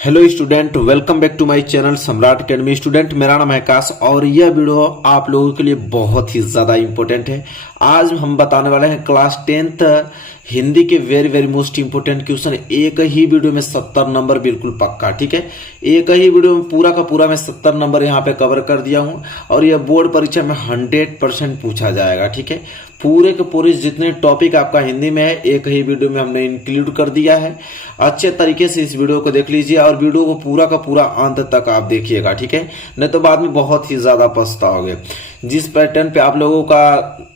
Hello student, welcome back to my channel Samrat academy. Student, मेरा नाम है आकाश और यह वीडियो आप लोगों के लिए बहुत ही ज़्यादा इंपॉर्टेंट है। आज हम बताने वाले हैं क्लास 10th हिंदी के very very most important question. एक ही वीडियो में 70 नंबर बिल्कुल पक्का, ठीक है। एक ही वीडियो में पूरा का पूरा मैं 70 नंबर यहाँ पे कवर कर दिया हूँ और यह बोर्ड परीक्षा में 100% पूछा जाएगा, ठीक है। पूरे के पूरे जितने टॉपिक आपका हिंदी में है एक ही वीडियो में हमने इंक्लूड कर दिया है। अच्छे तरीके से इस वीडियो को देख लीजिए और वीडियो को पूरा का पूरा अंत तक आप देखिएगा, ठीक है। नहीं तो बाद में बहुत ही ज्यादा पछताओगे। जिस पैटर्न पे आप लोगों का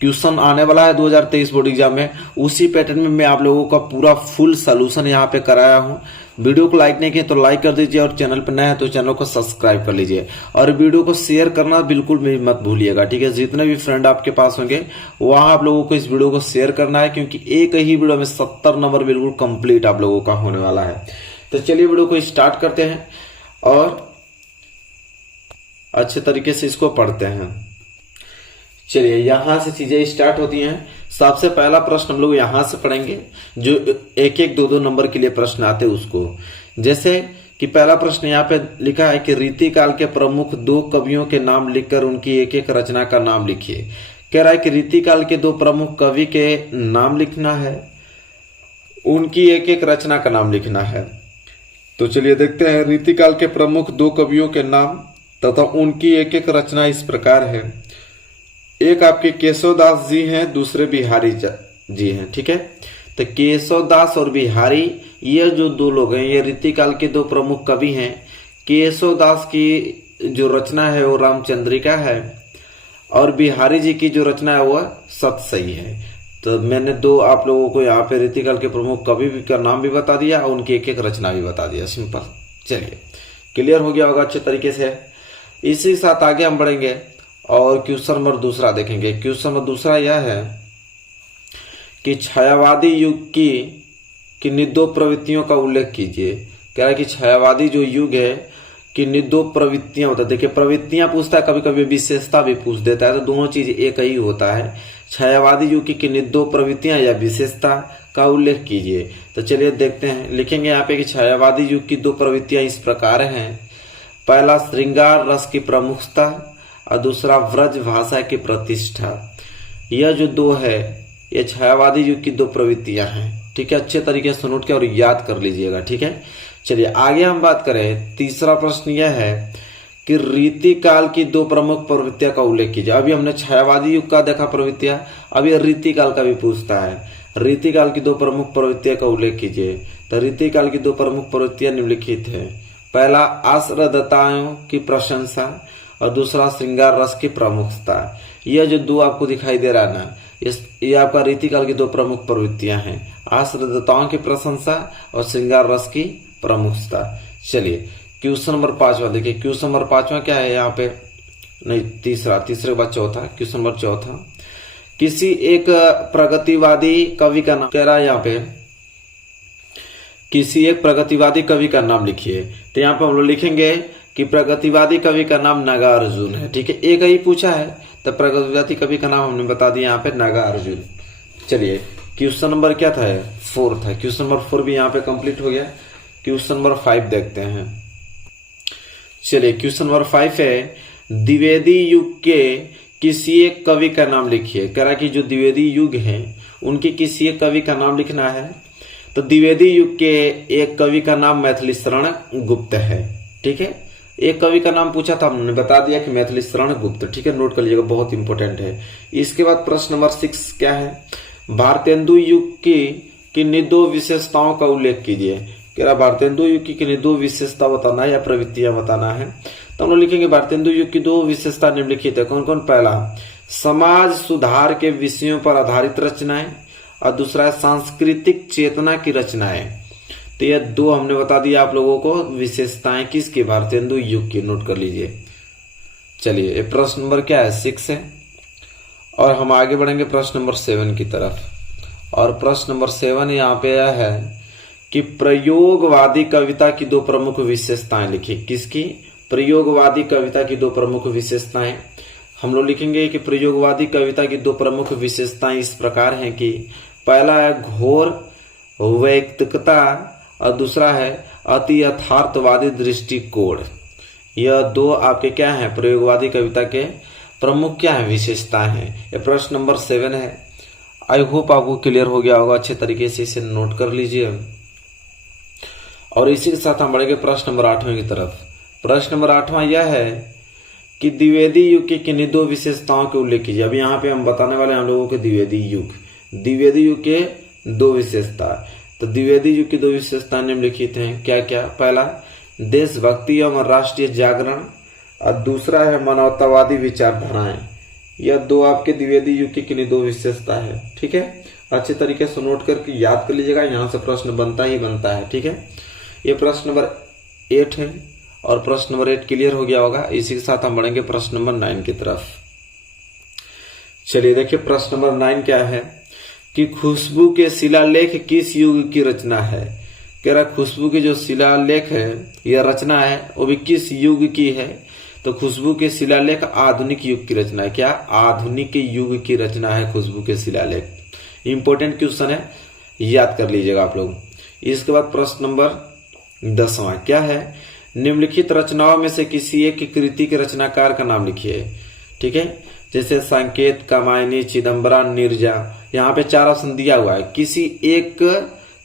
क्वेश्चन आने वाला है 2023 बोर्ड एग्जाम में, उसी पैटर्न में मैं आप लोगों का पूरा फुल सोल्यूशन यहाँ पे कराया हूँ। वीडियो को लाइक नहीं किए तो लाइक कर दीजिए और चैनल पर नए हैं तो चैनल को सब्सक्राइब कर लीजिए और वीडियो को शेयर करना बिल्कुल भी मत भूलिएगा, ठीक है। जितने भी फ्रेंड आपके पास होंगे वहां आप लोगों को इस वीडियो को शेयर करना है, क्योंकि एक ही वीडियो में 70 नंबर बिल्कुल कंप्लीट आप लोगों का होने वाला है। तो चलिए वीडियो को स्टार्ट करते हैं और अच्छे तरीके से इसको पढ़ते हैं। चलिए, यहां से चीजें स्टार्ट होती हैं। सबसे पहला प्रश्न हम लोग यहां से पढ़ेंगे, जो एक एक दो दो नंबर के लिए प्रश्न आते हैं उसको। जैसे कि पहला प्रश्न यहाँ पे लिखा है कि रीतिकाल के प्रमुख दो कवियों के नाम लिखकर उनकी एक एक रचना का नाम लिखिए। कह रहा है कि रीतिकाल के दो प्रमुख कवि के नाम लिखना है, उनकी एक एक रचना का नाम लिखना है। तो चलिए देखते हैं। रीतिकाल के प्रमुख दो कवियों के नाम तथा उनकी एक एक रचना इस प्रकार है। एक आपके केशवदास जी हैं, दूसरे बिहारी जी हैं, ठीक है। तो केशवदास और बिहारी, ये जो दो लोग हैं ये रीतिकाल के दो प्रमुख कवि हैं। केशवदास की जो रचना है वो रामचंद्रिका है और बिहारी जी की जो रचना है वह सतसई है। तो मैंने दो आप लोगों को यहाँ पे रीतिकाल के प्रमुख कवि का नाम भी बता दिया और उनकी एक एक रचना भी बता दिया। सिंपल। चलिए, क्लियर हो गया होगा अच्छे तरीके से। इसी साथ आगे हम बढ़ेंगे और क्वेश्चन नंबर दूसरा देखेंगे। क्वेश्चन नंबर दूसरा यह है कि छायावादी युग की निदो प्रवृत्तियों का उल्लेख कीजिए। कह रहा है कि छायावादी जो युग है कि निदो प्रवृत्तियां होता है। देखिए, प्रवृत्तियां पूछता है, कभी कभी विशेषता भी पूछ देता है, तो दोनों चीज एक ही होता है। छायावादी युग की निदो प्रवृत्तियां या विशेषता का उल्लेख कीजिए। तो चलिए देखते हैं। लिखेंगे यहाँ पे कि छायावादी युग की दो प्रवृत्तियां इस प्रकार हैं। पहला, श्रृंगार रस की प्रमुखता और दूसरा व्रज भाषा की प्रतिष्ठा। यह जो दो है ये छायावादी युग की दो प्रवृत्तियां हैं, ठीक है। अच्छे तरीके से नोट के और याद कर लीजिएगा, ठीक है। चलिए आगे हम बात करें। तीसरा प्रश्न यह है कि रीतिकाल की दो प्रमुख प्रवृत्तियां का उल्लेख कीजिए। अभी हमने छायावादी युग का देखा प्रवृत्तियां, अब यह रीतिकाल का भी पूछता है। रीतिकाल की दो प्रमुख प्रवृत्तियां का उल्लेख कीजिए। तो रीतिकाल की दो प्रमुख प्रवृत्तियां निम्नलिखित है। पहला, आश्रदताओं की प्रशंसा और दूसरा श्रृंगार रस की प्रमुखता। यह जो दो आपको दिखाई दे रहा है ना, ये आपका रीतिकाल की दो प्रमुख प्रवृत्तियां हैं। आश्रदताओं की प्रशंसा और श्रृंगार रस की प्रमुखता। चलिए क्वेश्चन नंबर 5वां देखिए। क्वेश्चन नंबर 5वां क्या है यहाँ पे, नहीं तीसरे के बाद चौथा। क्वेश्चन नंबर 4, किसी एक प्रगतिवादी कवि का नाम। कह रहा है यहाँ पे किसी एक प्रगतिवादी कवि का नाम लिखिए। तो यहाँ पे हम लोग लिखेंगे कि प्रगतिवादी कवि का नाम नागार्जुन है, ठीक है। एक ही पूछा है तो प्रगतिवादी कवि का नाम हमने बता दिया यहाँ पे नागार्जुन। चलिए क्वेश्चन नंबर क्या था, 4 था। क्वेश्चन नंबर 4 भी यहाँ पे कंप्लीट हो गया। क्वेश्चन नंबर 5 देखते हैं। चलिए क्वेश्चन नंबर 5 है, द्विवेदी युग के किसी एक कवि का नाम लिखिए। कह रहा है कि जो द्विवेदी युग है उनके किसी एक कवि का नाम लिखना है। तो द्विवेदी युग के एक कवि का नाम मैथिली शरण गुप्त है, ठीक है। एक कवि का नाम पूछा था, हमने बता दिया कि मैथिली शरण गुप्त, ठीक है। नोट कर लीजिएगा, बहुत इंपॉर्टेंट है। इसके बाद प्रश्न नंबर 6 क्या है, भारतेंदु युग की निदो विशेषताओं का उल्लेख कीजिए। कह रहा भारतेंदु युग की निदो विशेषता बताना है या प्रवृत्तियां बताना है। तो हम लोग लिखेंगे भारतेंदु युग की दो विशेषता निम्नलिखित है। कौन कौन? पहला, समाज सुधार के विषयों पर आधारित रचनाएं और दूसरा है सांस्कृतिक चेतना की रचनाएं। तो ये दो हमने बता दिया आप लोगों को विशेषताएं किसकी, भारतेंदु युग की। नोट कर लीजिए। चलिए ये प्रश्न नंबर क्या है, 6 है और हम आगे बढ़ेंगे प्रश्न नंबर 7 की तरफ। और प्रश्न नंबर 7 यहाँ पे यह है कि प्रयोगवादी कविता की दो प्रमुख विशेषताएं लिखिए। किसकी? प्रयोगवादी कविता की दो प्रमुख विशेषताएं। हम लोग लिखेंगे कि प्रयोगवादी कविता की दो प्रमुख विशेषताएं इस प्रकार हैं कि पहला है घोर वैयक्तिकता और दूसरा है अति यथार्थवादी दृष्टिकोण। यह दो आपके क्या है, प्रयोगवादी कविता के प्रमुख क्या है, विशेषताएं हैं। यह प्रश्न नंबर 7 है। आई होप आपको क्लियर हो गया होगा, अच्छे तरीके से इसे नोट कर लीजिए। और इसी के साथ हम बढ़ेंगे प्रश्न नंबर 8वें की तरफ। प्रश्न नंबर 8वां यह है कि द्विवेदी युग की किन्हीं दो विशेषताओं के उल्लेख कीजिए। अब यहाँ पे हम बताने वाले हैं हम लोगों के द्विवेदी युग के दो विशेषता। तो द्विवेदी युग की दो विशेषताएं निम्नलिखित हैं, क्या क्या। पहला देशभक्ति एवं राष्ट्रीय जागरण और दूसरा है मानवतावादी विचारधाराएं। यह दो आपके द्विवेदी युग की किन्हीं दो विशेषता है। ठीक है, अच्छे तरीके से नोट करके याद कर लीजिएगा, यहाँ से प्रश्न बनता ही बनता है। ठीक है, ये प्रश्न नंबर 8 है और प्रश्न नंबर 8 क्लियर हो गया होगा। इसी के साथ हम बढ़ेंगे प्रश्न नंबर 9 की तरफ। चलिए देखिए प्रश्न नंबर 9 क्या है कि खुशबू के शिलालेख किस युग की रचना है। कह रहा खुशबू की जो शिलालेख है यह रचना है वो भी किस युग की है। तो खुशबू के शिलालेख आधुनिक युग की रचना है। क्या, आधुनिक युग की रचना है खुशबू के शिलालेख। इंपॉर्टेंट क्वेश्चन है, याद कर लीजिएगा आप लोग। इसके बाद प्रश्न नंबर 10वां क्या है, निम्नलिखित रचनाओं में से किसी एक कृति के रचनाकार का नाम लिखिए। ठीक है, जैसे संकेत, कामायनी, चिदंबरा, नीरजा। यहाँ पे 4 ऑप्शन दिया हुआ है, किसी एक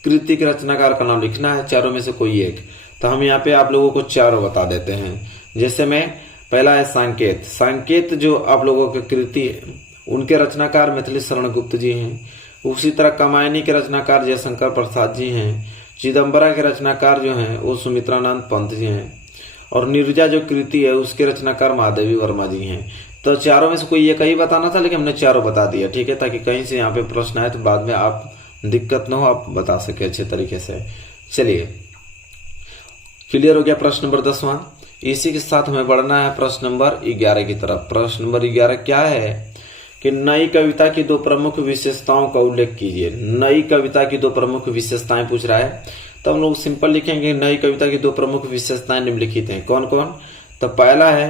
कृति के रचनाकार का नाम लिखना है, चारों में से कोई एक। तो हम यहाँ पे आप लोगों को चारों बता देते हैं। जैसे में पहला है संकेत। संकेत जो आप लोगों की कृति है उनके रचनाकार मैथिली शरण गुप्त जी हैं। उसी तरह कामायनी के रचनाकार जयशंकर प्रसाद जी हैं। चिदंबरा के रचनाकार जो हैं वो सुमित्रानंद पंत जी हैं। और नीरजा जो कृति है उसके रचनाकार महादेवी वर्मा जी हैं। तो चारों में से कोई एक ही बताना था, लेकिन हमने चारों बता दिया। ठीक है, ताकि कहीं से यहाँ पे प्रश्न आए तो बाद में आप दिक्कत न हो, आप बता सके अच्छे तरीके से। चलिए क्लियर हो गया प्रश्न नंबर 10वां। इसी के साथ हमें बढ़ना है प्रश्न नंबर 11 की तरफ। प्रश्न नंबर 11 क्या है कि नई कविता की दो प्रमुख विशेषताओं का उल्लेख कीजिए। नई कविता की दो प्रमुख विशेषताएं पूछ रहा है, तो हम लोग सिंपल लिखेंगे नई कविता की दो प्रमुख विशेषताएं निम्नलिखित हैं। कौन कौन। तो पहला है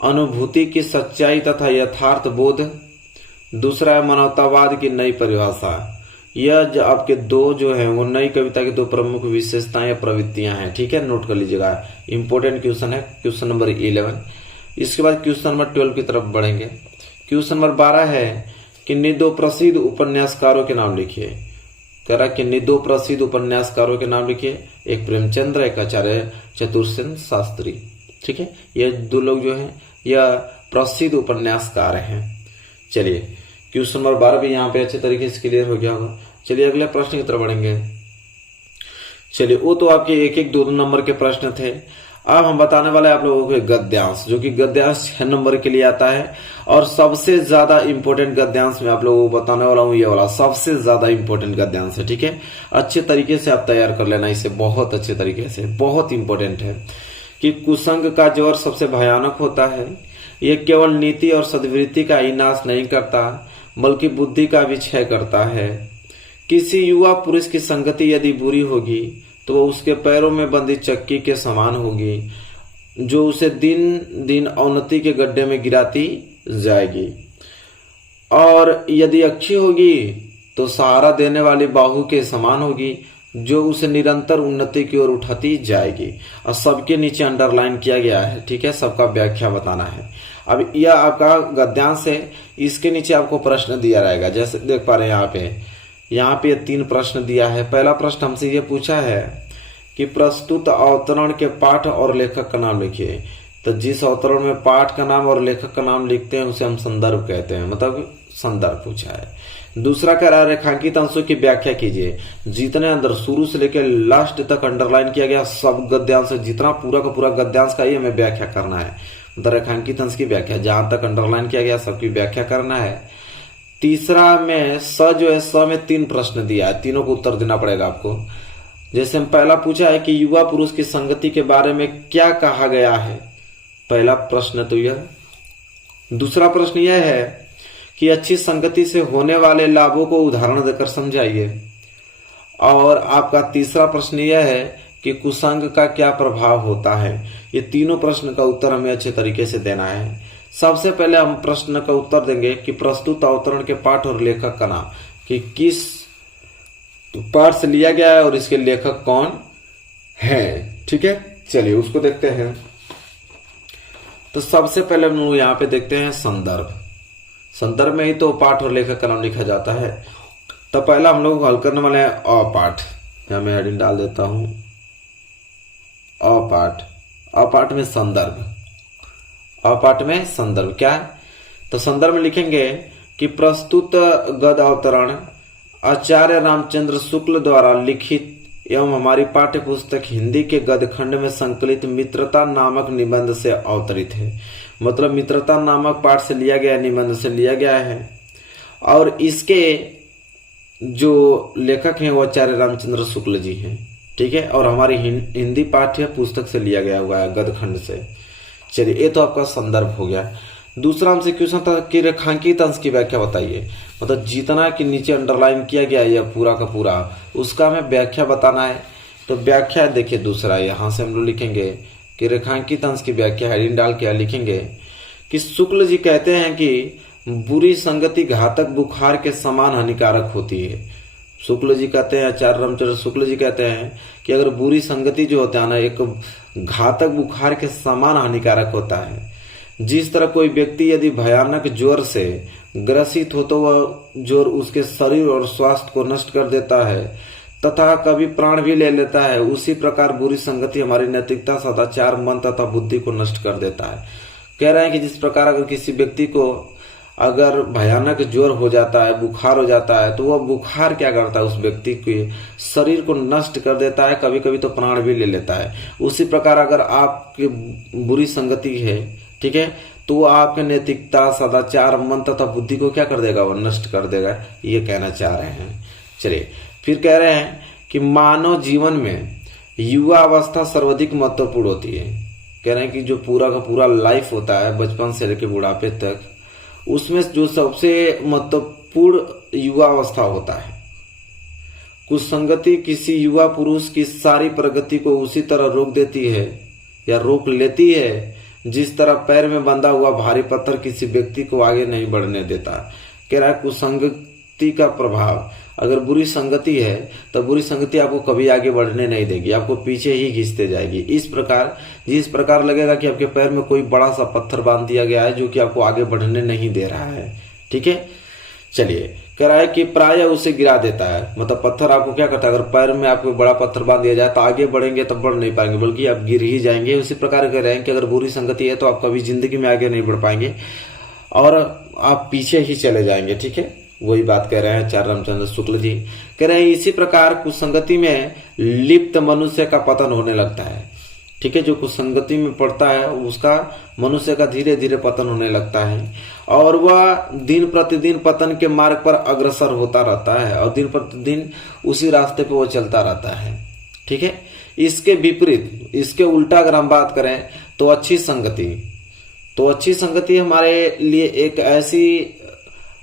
अनुभूति की सच्चाई तथा यथार्थ बोध। दूसरा है मानवतावाद की नई परिभाषा। यह जो आपके दो जो है वो नई कविता की दो प्रमुख विशेषताएं या प्रवृत्तियां हैं। ठीक है, नोट कर लीजिएगा, इंपोर्टेंट क्वेश्चन है, क्वेश्चन नंबर 11। इसके बाद क्वेश्चन नंबर 12 की तरफ बढ़ेंगे। क्वेश्चन नंबर 12 है किन्हीं दो प्रसिद्ध उपन्यासकारों के नाम लिखिए। कह रहा किन्हीं दो प्रसिद्ध उपन्यासकारों के नाम लिखिए। एक प्रेमचंद्र, एक आचार्य चतुरसेन शास्त्री। ठीक है, ये दो लोग जो हैं यह प्रसिद्ध उपन्यासकार हैं। चलिए क्वेश्चन नंबर 12 भी यहाँ पे अच्छे तरीके से क्लियर हो गया होगा। चलिए अगले प्रश्न की तरफ बढ़ेंगे। चलिए वो तो आपके 1-1, 2-2 नंबर के प्रश्न थे। अब हम बताने वाले हैं आप लोगों को गद्यांश, जो कि गद्यांश 6 नंबर के लिए आता है। और सबसे ज्यादा इंपॉर्टेंट गद्यांश में आप लोगों को बताने वाला हूँ, ये वाला सबसे ज्यादा इंपॉर्टेंट गद्यांश है। ठीक है, अच्छे तरीके से आप तैयार कर लेना इसे, बहुत अच्छे तरीके से, बहुत इंपॉर्टेंट है। कि कुसंग का ज्वर सबसे भयानक होता है। यह केवल नीति और सद्वृत्ति का ही नाश नहीं करता बल्कि बुद्धि का भी क्षय करता है। किसी युवा पुरुष की संगति यदि बुरी होगी तो वह उसके पैरों में बंधी चक्की के समान होगी, जो उसे दिन दिन अवनति के गड्ढे में गिराती जाएगी। और यदि अच्छी होगी तो सहारा देने वाली बाहु के समान होगी, जो उसे निरंतर उन्नति की ओर उठाती जाएगी। और सबके नीचे अंडरलाइन किया गया है। ठीक है, सबका व्याख्या बताना है। अब यह आपका गद्यांश है, इसके नीचे आपको प्रश्न दिया रहेगा। जैसे देख पा रहे हैं यहाँ पे 3 प्रश्न दिया है। पहला प्रश्न हमसे ये पूछा है कि प्रस्तुत अवतरण के पाठ और लेखक का नाम लिखिए। तो जिस अवतरण में पाठ का नाम और लेखक का नाम लिखते हैं उसे हम संदर्भ कहते हैं, मतलब संदर्भ पूछा है। दूसरा कह रहा है रेखांकित अंशों की व्याख्या कीजिए। जितने अंदर शुरू से लेकर लास्ट तक अंडरलाइन किया गया सब गद्यांश, जितना पूरा का पूरा गद्यांश का ही हमें व्याख्या करना है। मतलब रेखांकित अंश की व्याख्या, जहां तक अंडरलाइन किया गया सबकी व्याख्या करना है। तीसरा में स जो है, स में 3 प्रश्न दिया है, तीनों को उत्तर देना पड़ेगा आपको। जैसे हम पहला पूछा है कि युवा पुरुष की संगति के बारे में क्या कहा गया है, पहला प्रश्न तो यह। दूसरा प्रश्न यह है कि अच्छी संगति से होने वाले लाभों को उदाहरण देकर समझाइए। और आपका तीसरा प्रश्न यह है कि कुसंग का क्या प्रभाव होता है। ये तीनों प्रश्न का उत्तर हमें अच्छे तरीके से देना है। सबसे पहले हम प्रश्न का उत्तर देंगे कि प्रस्तुत अवतरण के पाठ और लेखक का नाम, कि किस पाठ से लिया गया है और इसके लेखक कौन हैं। ठीक है, चलिए उसको देखते हैं। तो सबसे पहले हम लोग यहाँ पे देखते हैं संदर्भ। संदर्भ में ही तो पाठ और लेखक का नाम लिखा जाता है। तो पहला हम लोग हल करने वाले हैं अपाठ। यहाँ मैं हेडिंग डाल देता हूं अपाठ। अपाठ में संदर्भ। अपाठ में संदर्भ क्या है? तो संदर्भ में लिखेंगे कि प्रस्तुत गद्य अवतरण आचार्य रामचंद्र शुक्ल द्वारा लिखित एवं हमारी पाठ्य पुस्तक हिंदी के गद्य खंड में संकलित मित्रता नामक निबंध से अवतरित है। मतलब मित्रता नामक पाठ से लिया गया, निबंध से लिया गया है। और इसके जो लेखक हैं वो आचार्य रामचंद्र शुक्ल जी हैं। ठीक है, और हमारी हिंदी पाठ्य पुस्तक से लिया गया हुआ है, गद्य खंड से। चलिए, ये तो आपका संदर्भ हो गया। दूसरा हमसे क्वेश्चन था कि रेखांकित अंश की व्याख्या बताइए। मतलब जितना कि नीचे अंडरलाइन किया गया है यह पूरा का पूरा, उसका हमें व्याख्या बताना है। तो व्याख्या देखिए दूसरा, यहां से हम लोग लिखेंगे कि रेखांकित अंश की व्याख्या हेडिंग डाल के लिखेंगे कि शुक्ल जी कहते हैं कि बुरी संगति घातक बुखार के समान हानिकारक होती है। शुक्ल जी कहते हैं, आचार्य रामचंद्र शुक्ल जी कहते हैं कि अगर बुरी संगति जो होता है ना, एक घातक बुखार के समान हानिकारक होता है। जिस तरह कोई व्यक्ति यदि भयानक ज्वर से ग्रसित हो तो वह ज्वर उसके शरीर और स्वास्थ्य को नष्ट कर देता है तथा कभी प्राण भी ले लेता है, उसी प्रकार बुरी संगति हमारी नैतिकता, सदाचार, मन तथा बुद्धि को नष्ट कर देता है। कह रहे हैं कि जिस प्रकार अगर किसी व्यक्ति को अगर भयानक ज्वर हो जाता है, बुखार हो जाता है, तो वह बुखार क्या करता है, उस व्यक्ति के शरीर को नष्ट कर देता है, कभी कभी तो प्राण भी ले लेता है। उसी प्रकार अगर आपकी बुरी संगति है, ठीक है, तो वो आपके नैतिकता, सदाचार, मन तथा बुद्धि को क्या कर देगा, वो नष्ट कर देगा। ये कहना चाह रहे हैं। चलिए, फिर कह रहे हैं कि मानव जीवन में युवा अवस्था सर्वाधिक महत्वपूर्ण होती है। कह रहे हैं कि जो पूरा का पूरा लाइफ होता है, बचपन से लेकर बुढ़ापे तक, उसमें जो सबसे महत्वपूर्ण युवा अवस्था होता है। कुसंगति किसी युवा पुरुष की सारी प्रगति को उसी तरह रोक देती है या रोक लेती है जिस तरह पैर में बंधा हुआ भारी पत्थर किसी व्यक्ति को आगे नहीं बढ़ने देता। कह रहा है कुसंगति का प्रभाव, अगर बुरी संगति है तो बुरी संगति आपको कभी आगे बढ़ने नहीं देगी, आपको पीछे ही खींचते जाएगी। इस प्रकार जिस प्रकार लगेगा कि आपके पैर में कोई बड़ा सा पत्थर बांध दिया गया है जो कि आपको आगे बढ़ने नहीं दे रहा है। ठीक है, चलिए, कह रहा है कि प्राय उसे गिरा देता है। मतलब पत्थर आपको क्या करता है, अगर पैर में आपको बड़ा पत्थर बांध दिया जाए तो आगे बढ़ेंगे तब बढ़ नहीं पाएंगे, बल्कि आप गिर ही जाएंगे। उसी प्रकार कह रहे हैं कि अगर बुरी संगति है तो आप कभी जिंदगी में आगे नहीं बढ़ पाएंगे और आप पीछे ही चले जाएंगे। ठीक है, वही बात कह रहे हैं आचार्य रामचंद्र शुक्ल जी। कह रहे हैं इसी प्रकार कुसंगति में लिप्त मनुष्य का पतन होने लगता है। ठीक है, जो कुसंगति में पड़ता है उसका मनुष्य का धीरे धीरे पतन होने लगता है और वह दिन प्रतिदिन पतन के मार्ग पर अग्रसर होता रहता है और दिन प्रतिदिन उसी रास्ते पे वो चलता रहता है। ठीक है, इसके विपरीत, इसके उल्टा अगर हम बात करें तो अच्छी संगति हमारे लिए एक ऐसी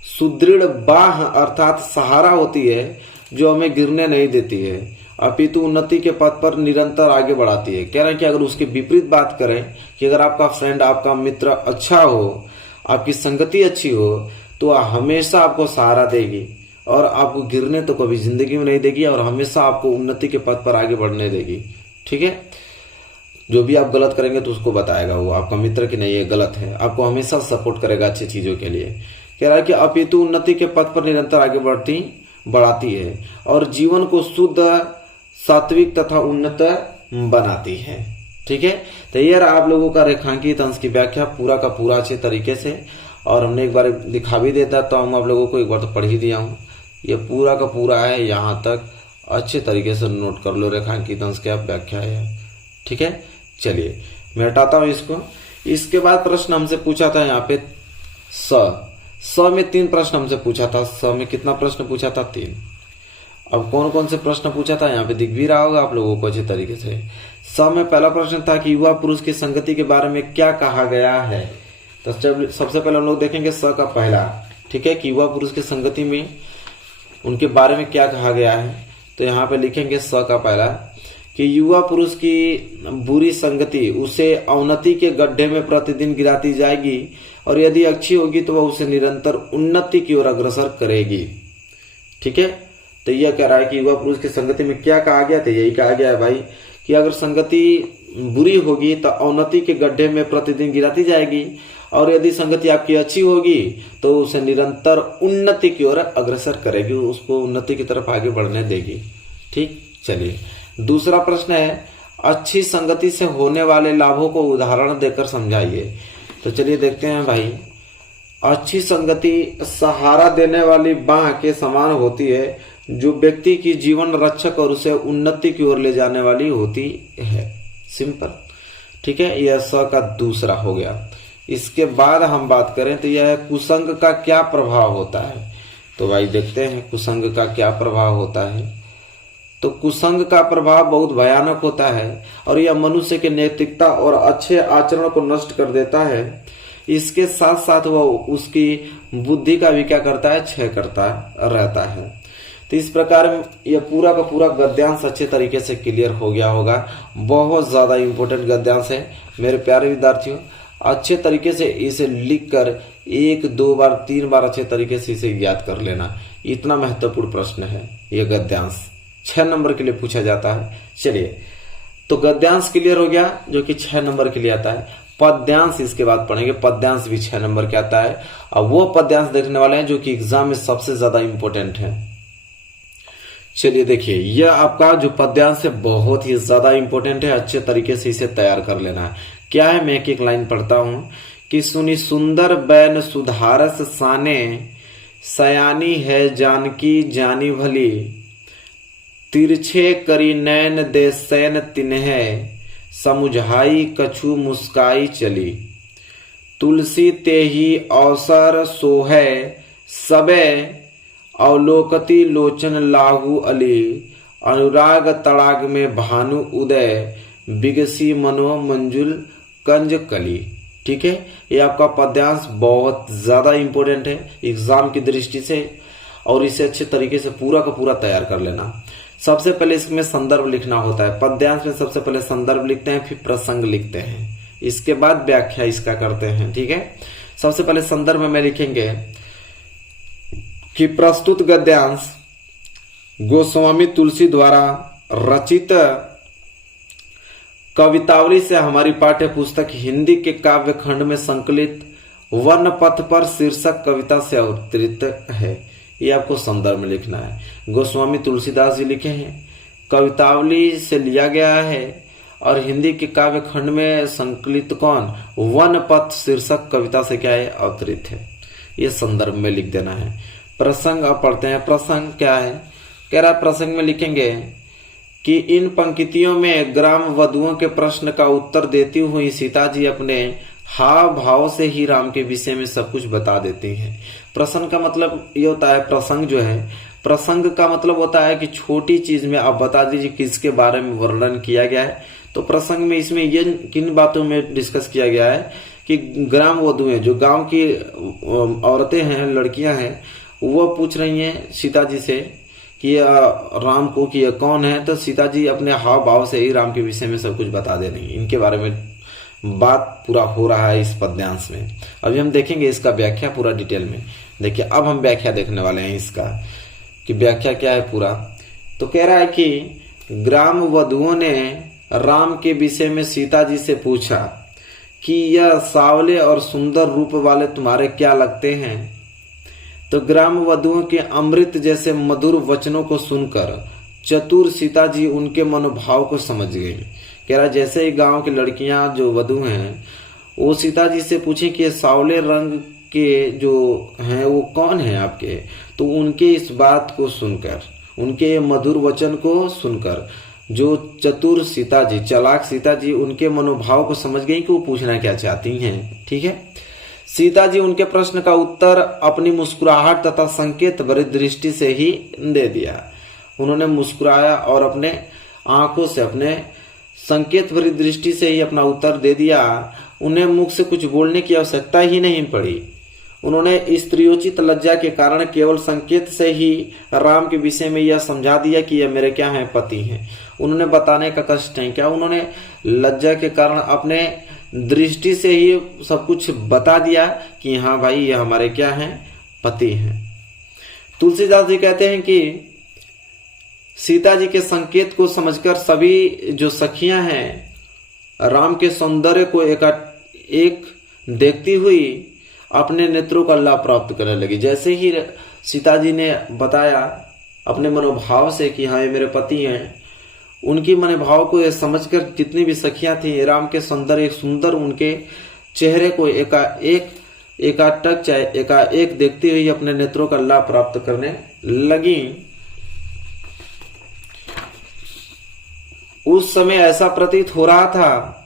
सुदृढ़ बाह अर्थात सहारा होती है जो हमें गिरने नहीं देती है, अपितु उन्नति के पथ पर निरंतर आगे बढ़ाती है। कह रहे हैं कि अगर उसकी विपरीत बात करें कि अगर आपका फ्रेंड, आपका मित्र अच्छा हो, आपकी संगति अच्छी हो, तो हमेशा आपको सहारा देगी और आपको गिरने तो कभी जिंदगी में नहीं देगी और हमेशा आपको उन्नति के पथ पर आगे बढ़ने देगी। ठीक है, जो भी आप गलत करेंगे तो उसको बताएगा वो आपका मित्र कि नहीं ये गलत है, आपको हमेशा सपोर्ट करेगा अच्छी चीजों के लिए। कह रहा है कि अपितु उन्नति के पथ पर निरंतर आगे बढ़ाती है और जीवन को शुद्ध, सात्विक तथा उन्नत बनाती है। ठीक है, तो ये आप लोगों का रेखांकित अंश की व्याख्या पूरा का पूरा अच्छे तरीके से, और हमने एक बार दिखा भी देता तो हम आप लोगों को एक बार तो पढ़ ही दिया हूँ। ये पूरा का पूरा है, यहाँ तक अच्छे तरीके से नोट कर लो रेखांकित अंश की व्याख्या है। ठीक है, चलिए मैं हटाता हूँ इसको। इसके बाद प्रश्न हमसे पूछा था यहाँ पे स में 3 प्रश्न हमसे पूछा था। स में कितना प्रश्न पूछा था? 3। अब कौन कौन से प्रश्न पूछा था यहाँ पे दिख भी रहा होगा आप लोगों को अच्छे तरीके से। स में पहला प्रश्न था कि युवा पुरुष की संगति के बारे में क्या कहा गया है। तो सबसे पहले हम लोग देखेंगे स का पहला। ठीक है, कि युवा पुरुष की संगति में उनके बारे में क्या कहा गया है। तो यहाँ पे लिखेंगे स का पहला कि युवा पुरुष की बुरी संगति उसे अवनति के गड्ढे में प्रतिदिन गिराती जाएगी और यदि अच्छी होगी तो वह उसे निरंतर उन्नति की ओर अग्रसर करेगी। ठीक है, तो यह कह रहा है कि युवा पुरुष की संगति में क्या कहा गया, तो यही कहा गया है भाई कि अगर संगति बुरी होगी तो अवनति के गड्ढे में प्रतिदिन गिराती जाएगी, और यदि संगति आपकी अच्छी होगी तो उसे निरंतर उन्नति की ओर अग्रसर करेगी, उसको उन्नति की तरफ आगे बढ़ने देगी। ठीक, चलिए दूसरा प्रश्न है, अच्छी संगति से होने वाले लाभों को उदाहरण देकर समझाइए। तो चलिए देखते हैं भाई। अच्छी संगति सहारा देने वाली बांह के समान होती है, जो व्यक्ति की जीवन रक्षक और उसे उन्नति की ओर ले जाने वाली होती है। सिंपल, ठीक है। यह स का दूसरा हो गया। इसके बाद हम बात करें तो यह कुसंग का क्या प्रभाव होता है। तो भाई देखते हैं कुसंग का क्या प्रभाव होता है। तो कुसंग का प्रभाव बहुत भयानक होता है और यह मनुष्य की नैतिकता और अच्छे आचरण को नष्ट कर देता है। इसके साथ साथ वह उसकी बुद्धि का भी क्या करता है, क्षय करता रहता है। तो इस प्रकार यह पूरा का पूरा गद्यांश अच्छे तरीके से क्लियर हो गया होगा। बहुत ज्यादा इंपॉर्टेंट गद्यांश है मेरे प्यारे विद्यार्थियों। अच्छे तरीके से इसे लिखकर 1, 2 बार 3 बार अच्छे तरीके से इसे याद कर लेना। इतना महत्वपूर्ण प्रश्न है यह गद्यांश, 6 नंबर के लिए पूछा जाता है। चलिए, तो गद्यांश क्लियर हो गया जो कि 6 नंबर के लिए आता है। पद्यांश इसके बाद पढ़ेंगे, पद्यांश भी 6 नंबर के आता है। अब वो पद्यांश देखने वाले हैं जो कि एग्जाम में सबसे ज्यादा इंपॉर्टेंट है। चलिए देखिए, यह आपका जो पद्यांश है बहुत ही ज्यादा इंपॉर्टेंट है, अच्छे तरीके से इसे तैयार कर लेना है। क्या है, मैं एक एक लाइन पढ़ता हूं कि सुनी सुंदर बैन सुधारस साने, सयानी है जानकी जानी भली, तिरछे करी नैन दे सैन तिन्हे, समुझाई कछु मुस्काई चली, तुलसी ते ही अवसर सोहे, सबे अवलोकती लोचन लाहू अली, अनुराग तड़ाग में भानु उदय, बिगसी मनो मंजुल कंज कली। ठीक है, ये आपका पद्यांश बहुत ज्यादा इंपॉर्टेंट है एग्जाम की दृष्टि से, और इसे अच्छे तरीके से पूरा का पूरा तैयार कर लेना। सबसे पहले इसमें संदर्भ लिखना होता है। पद्यांश में सबसे पहले संदर्भ लिखते हैं, फिर प्रसंग लिखते हैं, इसके बाद व्याख्या इसका करते हैं। ठीक है, सबसे पहले संदर्भ में लिखेंगे कि प्रस्तुत गद्यांश गोस्वामी तुलसी द्वारा रचित कवितावली से हमारी पाठ्य पुस्तक हिंदी के काव्य खंड में संकलित वन पथ पर शीर्षक कविता से अवतरित है। ये आपको संदर्भ में लिखना है। गोस्वामी तुलसीदास जी लिखे हैं, कवितावली से लिया गया है, और हिंदी के काव्य खंड में संकलित कौन, वन पथ शीर्षक कविता से क्या है, अवतरित है। ये संदर्भ में लिख देना है। प्रसंग अब पढ़ते हैं। प्रसंग क्या है, कह रहा प्रसंग में लिखेंगे कि इन पंक्तियों में ग्राम वधुओं के प्रश्न का उत्तर देती हुई सीता जी अपने हाव भाव से ही राम के विषय में सब कुछ बता देती हैं। प्रसंग का मतलब ये होता है, प्रसंग जो है, प्रसंग का मतलब होता है कि छोटी चीज में आप बता दीजिए किसके बारे में वर्णन किया गया है। तो प्रसंग में इसमें ये किन बातों में डिस्कस किया गया है कि ग्राम वधुएं, जो गांव की औरतें हैं, लड़कियां हैं, वो पूछ रही हैं सीता जी से कि राम को कि यह कौन है। तो सीता जी अपने हाव भाव से ही राम के विषय में सब कुछ बता दे रही हैं। इनके बारे में बात पूरा हो रहा है इस पद्यांश में। अभी हम देखेंगे इसका व्याख्या पूरा डिटेल में। देखिए, अब हम व्याख्या देखने वाले हैं इसका कि व्याख्या क्या है पूरा। तो कह रहा है कि ग्राम वधुओं ने राम के विषय में सीता जी से पूछा कि यह सावले और सुंदर रूप वाले तुम्हारे क्या लगते हैं। तो ग्राम वधुओं के अमृत जैसे मधुर वचनों को सुनकर चतुर सीता जी उनके मनोभाव को समझ गई। कह रहा जैसे ही गांव की लड़कियां जो वधु हैं वो सीता जी से पूछे कि सावले रंग के जो हैं वो कौन है आपके, तो उनके इस बात को सुनकर, उनके मधुर वचन को सुनकर जो चतुर सीता जी, चालाक सीता जी उनके मनोभाव को समझ गई कि वो पूछना क्या चाहती हैं। ठीक है, सीता जी उनके प्रश्न का उत्तर अपनी मुस्कुराहट तथा संकेत भरी दृष्टि से ही दे दिया। उन्होंने मुस्कुराया और अपने आंखों से, अपने संकेत भरी दृष्टि से ही अपना उत्तर दे दिया। उन्हें मुख से कुछ बोलने की आवश्यकता ही नहीं पड़ी। उन्होंने स्त्रियोचित लज्जा के कारण केवल संकेत से ही राम के विषय में यह समझा दिया कि यह मेरे क्या हैं, पति हैं। उन्होंने बताने का कष्ट नहीं किया, उन्होंने लज्जा के कारण अपने दृष्टि से ही सब कुछ बता दिया कि हाँ भाई ये हमारे क्या हैं, पति हैं। तुलसीदास जी कहते हैं कि सीता जी के संकेत को समझकर सभी जो सखियां हैं राम के सौंदर्य को एक देखती हुई अपने नेत्रों का लाभ प्राप्त करने लगी। जैसे ही सीता जी ने बताया अपने मनोभाव से कि हाँ ये मेरे पति हैं, उनकी मनोभाव को समझकर जितनी भी सखियां थी राम के सौंदर्य सुंदर उनके चेहरे को एकाएक देखती हुई अपने नेत्रों का लाभ प्राप्त करने लगी। उस समय ऐसा प्रतीत हो रहा था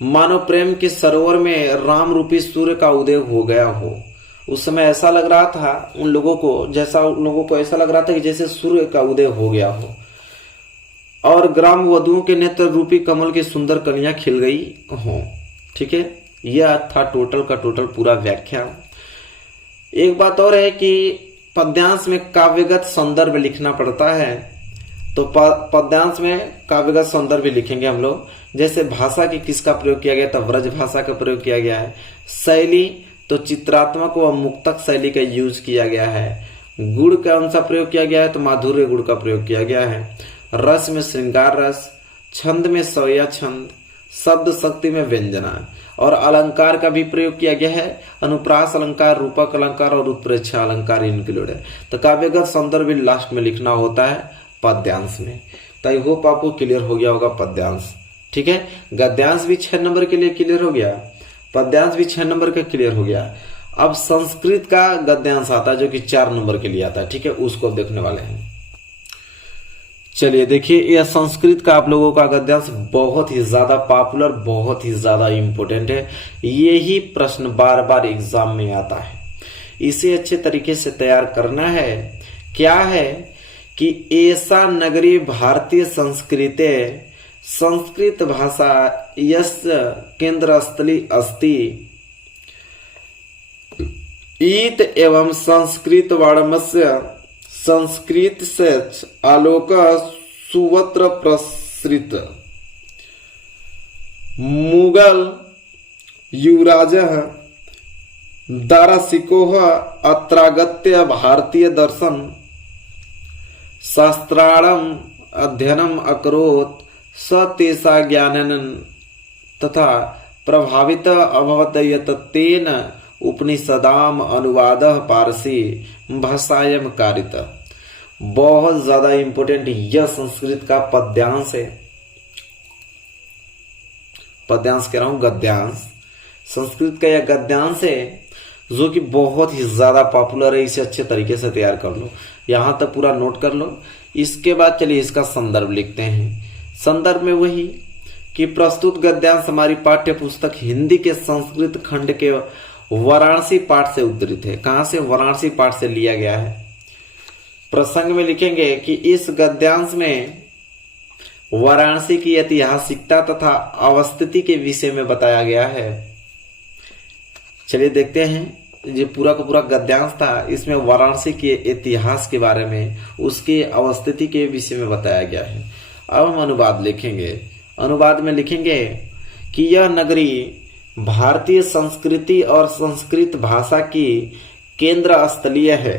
मानो प्रेम के सरोवर में राम रूपी सूर्य का उदय हो गया हो। उस समय ऐसा लग रहा था उन लोगों को ऐसा लग रहा था कि जैसे सूर्य का उदय हो गया हो और ग्राम वधुओं के नेत्र रूपी कमल की सुंदर कलियां खिल गई हो। ठीक है, यह था टोटल का टोटल पूरा व्याख्या। एक बात और है कि पद्यांश में काव्यगत संदर्भ लिखना पड़ता है, तो पद्यांश में काव्यगत सौंदर्य भी लिखेंगे हम लोग। जैसे भाषा की किसका प्रयोग किया गया, तो व्रज भाषा का प्रयोग किया गया है। शैली तो चित्रात्मक व मुक्तक शैली का यूज किया गया है। गुण का कौन सा प्रयोग किया गया है, तो माधुर्य गुण का प्रयोग किया गया है। रस में श्रृंगार रस, छंद में सौया छंद, शब्द शक्ति में व्यंजना और अलंकार का भी प्रयोग किया गया है। अनुप्रास अलंकार, रूपक अलंकार और उत्प्रेक्षा अलंकार इंक्लूड है। तो काव्यगत सौंदर्य भी लास्ट में लिखना होता है पद्यांश में। तो आई होप आपको क्लियर हो गया होगा पद्यांश। ठीक है, गद्यांश भी 6 नंबर के लिए क्लियर हो गया, पद्यांश भी 6 नंबर का क्लियर हो गया। अब संस्कृत का गद्यांश आता है जो कि 4 नंबर के लिए आता है। ठीक है, उसको देखने वाले हैं। चलिए देखिए, यह संस्कृत का आप लोगों का गद्यांश बहुत ही ज्यादा पॉपुलर, बहुत ही ज्यादा इंपॉर्टेंट है। यही प्रश्न बार बार एग्जाम में आता है, इसे अच्छे तरीके से तैयार करना है। क्या है कि ऐसा नगरी भारतीय संस्कृते संस्कृत भाषा यस्य केंद्र स्थली अस्ति ईत एवं संस्कृत वाणमस्य संस्कृत से आलोक सुवत्र प्रसृत मुगल युवराज दारासिको अत्रागत्य भारतीय दर्शन शास्त्राणम अध्ययनम अकरोत् स तेषा ज्ञानन तथा प्रभावित अभवत यत तेन उपनिषदाम अनुवाद पारसी भाषायम कारित। बहुत ज्यादा इंपॉर्टेंट यह संस्कृत का पद्यांश है। पद्यांश कह रहा हूं, गद्यांश। संस्कृत का यह गद्यांश है जो कि बहुत ही ज्यादा पॉपुलर है। इसे अच्छे तरीके से तैयार कर लो, यहां तक पूरा नोट कर लो। इसके बाद चलिए इसका संदर्भ लिखते हैं। संदर्भ में वही कि प्रस्तुत गद्यांश हमारी पाठ्य पुस्तक हिंदी के संस्कृत खंड के वाराणसी पाठ से उद्धृत है। कहां से? वाराणसी पाठ से लिया गया है। प्रसंग में लिखेंगे कि इस गद्यांश में वाराणसी की ऐतिहासिकता तथा अवस्थिति के विषय में बताया गया है। चलिए देखते हैं, ये पूरा का पूरा गद्यांश था, इसमें वाराणसी के इतिहास के बारे में, उसके अवस्थिति के विषय में बताया गया है। अब हम अनुवाद लिखेंगे। अनुवाद में लिखेंगे कि यह नगरी भारतीय संस्कृति और संस्कृत भाषा की केंद्र स्थलीय है।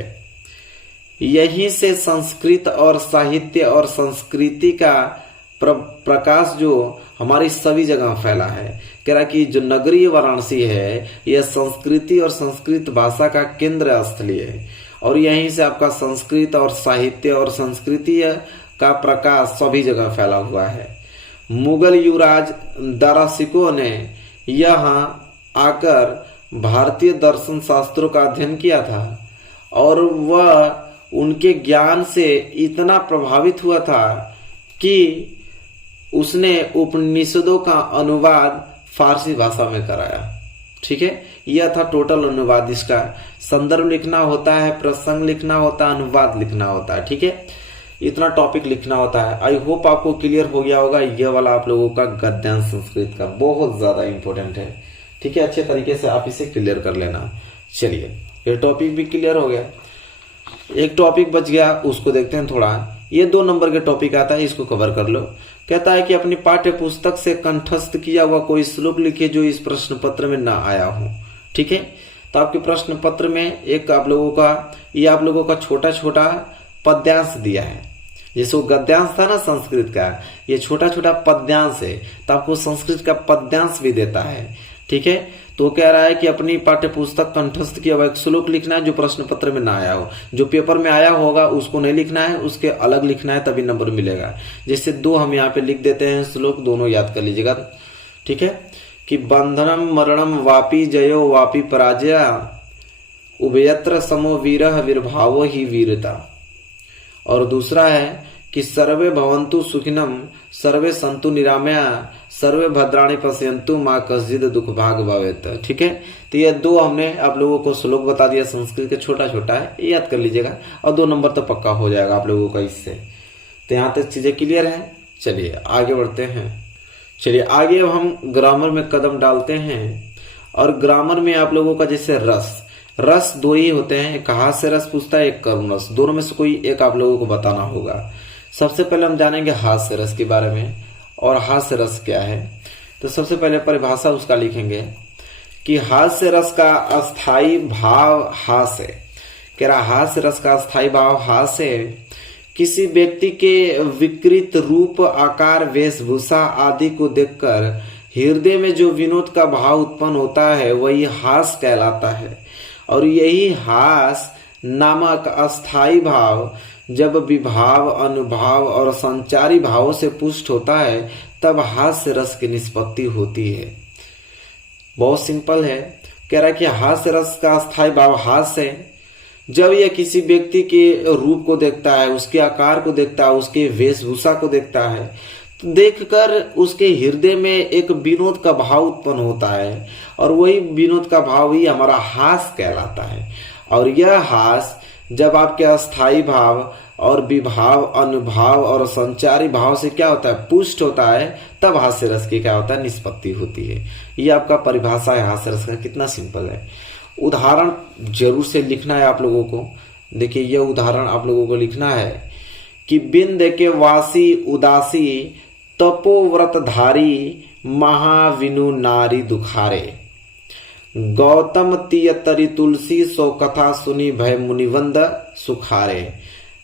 यहीं से संस्कृत और साहित्य और संस्कृति का प्रकाश जो हमारी सभी जगह फैला है। कह रहा कि जो नगरी वाराणसी है यह संस्कृति और संस्कृत भाषा का केंद्र स्थलीय है और यहीं से आपका संस्कृत और साहित्य और संस्कृति का प्रकाश सभी जगह फैला हुआ है। मुगल युवराज दारासिको ने यहाँ आकर भारतीय दर्शन शास्त्रों का अध्ययन किया था और वह उनके ज्ञान से इतना प्रभावित हुआ था कि उसने उपनिषदों का अनुवाद फारसी भाषा में कराया। ठीक है, यह था टोटल अनुवाद। इसका संदर्भ लिखना होता है, प्रसंग लिखना होता है, अनुवाद लिखना होता है। ठीक है, इतना टॉपिक लिखना होता है। आई होप आपको क्लियर हो गया होगा। यह वाला आप लोगों का गद्यांश संस्कृत का बहुत ज्यादा इंपॉर्टेंट है। ठीक है, अच्छे तरीके से आप इसे क्लियर कर लेना। चलिए, ये टॉपिक भी क्लियर हो गया। एक टॉपिक बच गया, उसको देखते हैं थोड़ा। ये 2 नंबर के टॉपिक आता है, इसको कवर कर लो। कहता है कि अपनी पाठ्य पुस्तक से कंठस्थ किया हुआ कोई श्लोक लिखिए जो इस प्रश्न पत्र में ना आया हो। ठीक है, तो आपके प्रश्न पत्र में एक आप लोगों का छोटा छोटा पद्यांश दिया है जैसे वो गद्यांश था ना संस्कृत का, ये छोटा छोटा पद्यांश है, तो आपको संस्कृत का पद्यांश भी देता है। ठीक है, तो कह रहा है कि अपनी पाठ्य पुस्तक कंठस्थ किया हुआ एक श्लोक लिखना है जो प्रश्न पत्र में ना आया हो, जो पेपर में आया होगा उसको नहीं लिखना है, उसके अलग लिखना है, तभी नंबर मिलेगा। जैसे 2 हम यहाँ पे लिख देते हैं श्लोक, दोनों याद कर लीजिएगा। ठीक है, कि बंधनम मरणम वापी जयो वापी पराजया उभयत्र समो वीरः विर्भावो ही वीरता। और दूसरा है कि सर्वे भवन्तु सुखिनम सर्वे सन्तु निरामया सर्वे भद्राणि पश्यन्तु माँ कश्चित् दुख भाग भवेत्। ठीक है, तो ये 2 हमने आप लोगों को श्लोक बता दिया, संस्कृत के छोटा छोटा है, ये याद कर लीजिएगा और 2 नंबर तो पक्का हो जाएगा आप लोगों का इससे। तो यहाँ तक चीजें क्लियर है। चलिए आगे बढ़ते हैं। चलिए आगे अब हम ग्रामर में कदम डालते हैं। और ग्रामर में आप लोगों का जैसे रस 2 ही होते हैं, एक हास्य रस पूछता है, एक करुण रस, दोनों में से कोई एक आप लोगों को बताना होगा। सबसे पहले हम जानेंगे हास्य रस के बारे में, और हास्य रस क्या है। तो सबसे पहले परिभाषा उसका लिखेंगे कि हास्य रस का अस्थाई भाव हास्य है। कह रहा हास्य रस का अस्थाई भाव हास्य है, किसी व्यक्ति के विकृत रूप आकार वेशभूषा आदि को देखकर हृदय में जो विनोद का भाव उत्पन्न होता है वही हास्य कहलाता है। और यही हास नामक अस्थाई भाव जब विभाव अनुभाव और संचारी भावों से पुष्ट होता है तब हास्य रस की निष्पत्ति होती है। बहुत सिंपल है, कह रहा है कि हास्य रस का अस्थाई भाव हास्य है जब यह किसी व्यक्ति के रूप को देखता है, उसके आकार को देखता है, उसके वेशभूषा को देखता है, तो देखकर उसके हृदय में एक विनोद का भाव उत्पन्न होता है, और वही विनोद का भाव ही हमारा हास्य कहलाता है। और यह हास्य जब आपके अस्थाई भाव और विभाव अनुभाव और संचारी भाव से क्या होता है, पुष्ट होता है, तब हास्य रस की क्या होता है, निष्पत्ति होती है। ये आपका परिभाषा है हास्य रस का। कितना सिंपल है। उदाहरण जरूर से लिखना है आप लोगों को। देखिए यह उदाहरण आप लोगों को लिखना है कि बिंद के वासी उदासी तपोव्रतधारी महाविनु नारी दुखारे गौतम तियतरी तुलसी सो कथा सुनी भय मुनिवंद सुखारे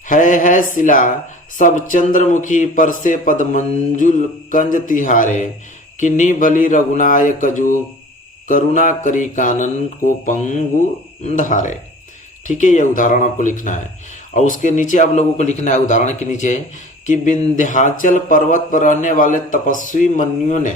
है शिला सब चंद्रमुखी पर से पद मंजुल कंज तिहारे किन्हीं भली रघुनाय कजू करुणा करी कानन को पंगु धारे। ठीक है, यह उदाहरण आपको लिखना है। और उसके नीचे आप लोगों को लिखना है उदाहरण के नीचे कि विंध्याचल पर्वत पर रहने वाले तपस्वी मुनियों ने,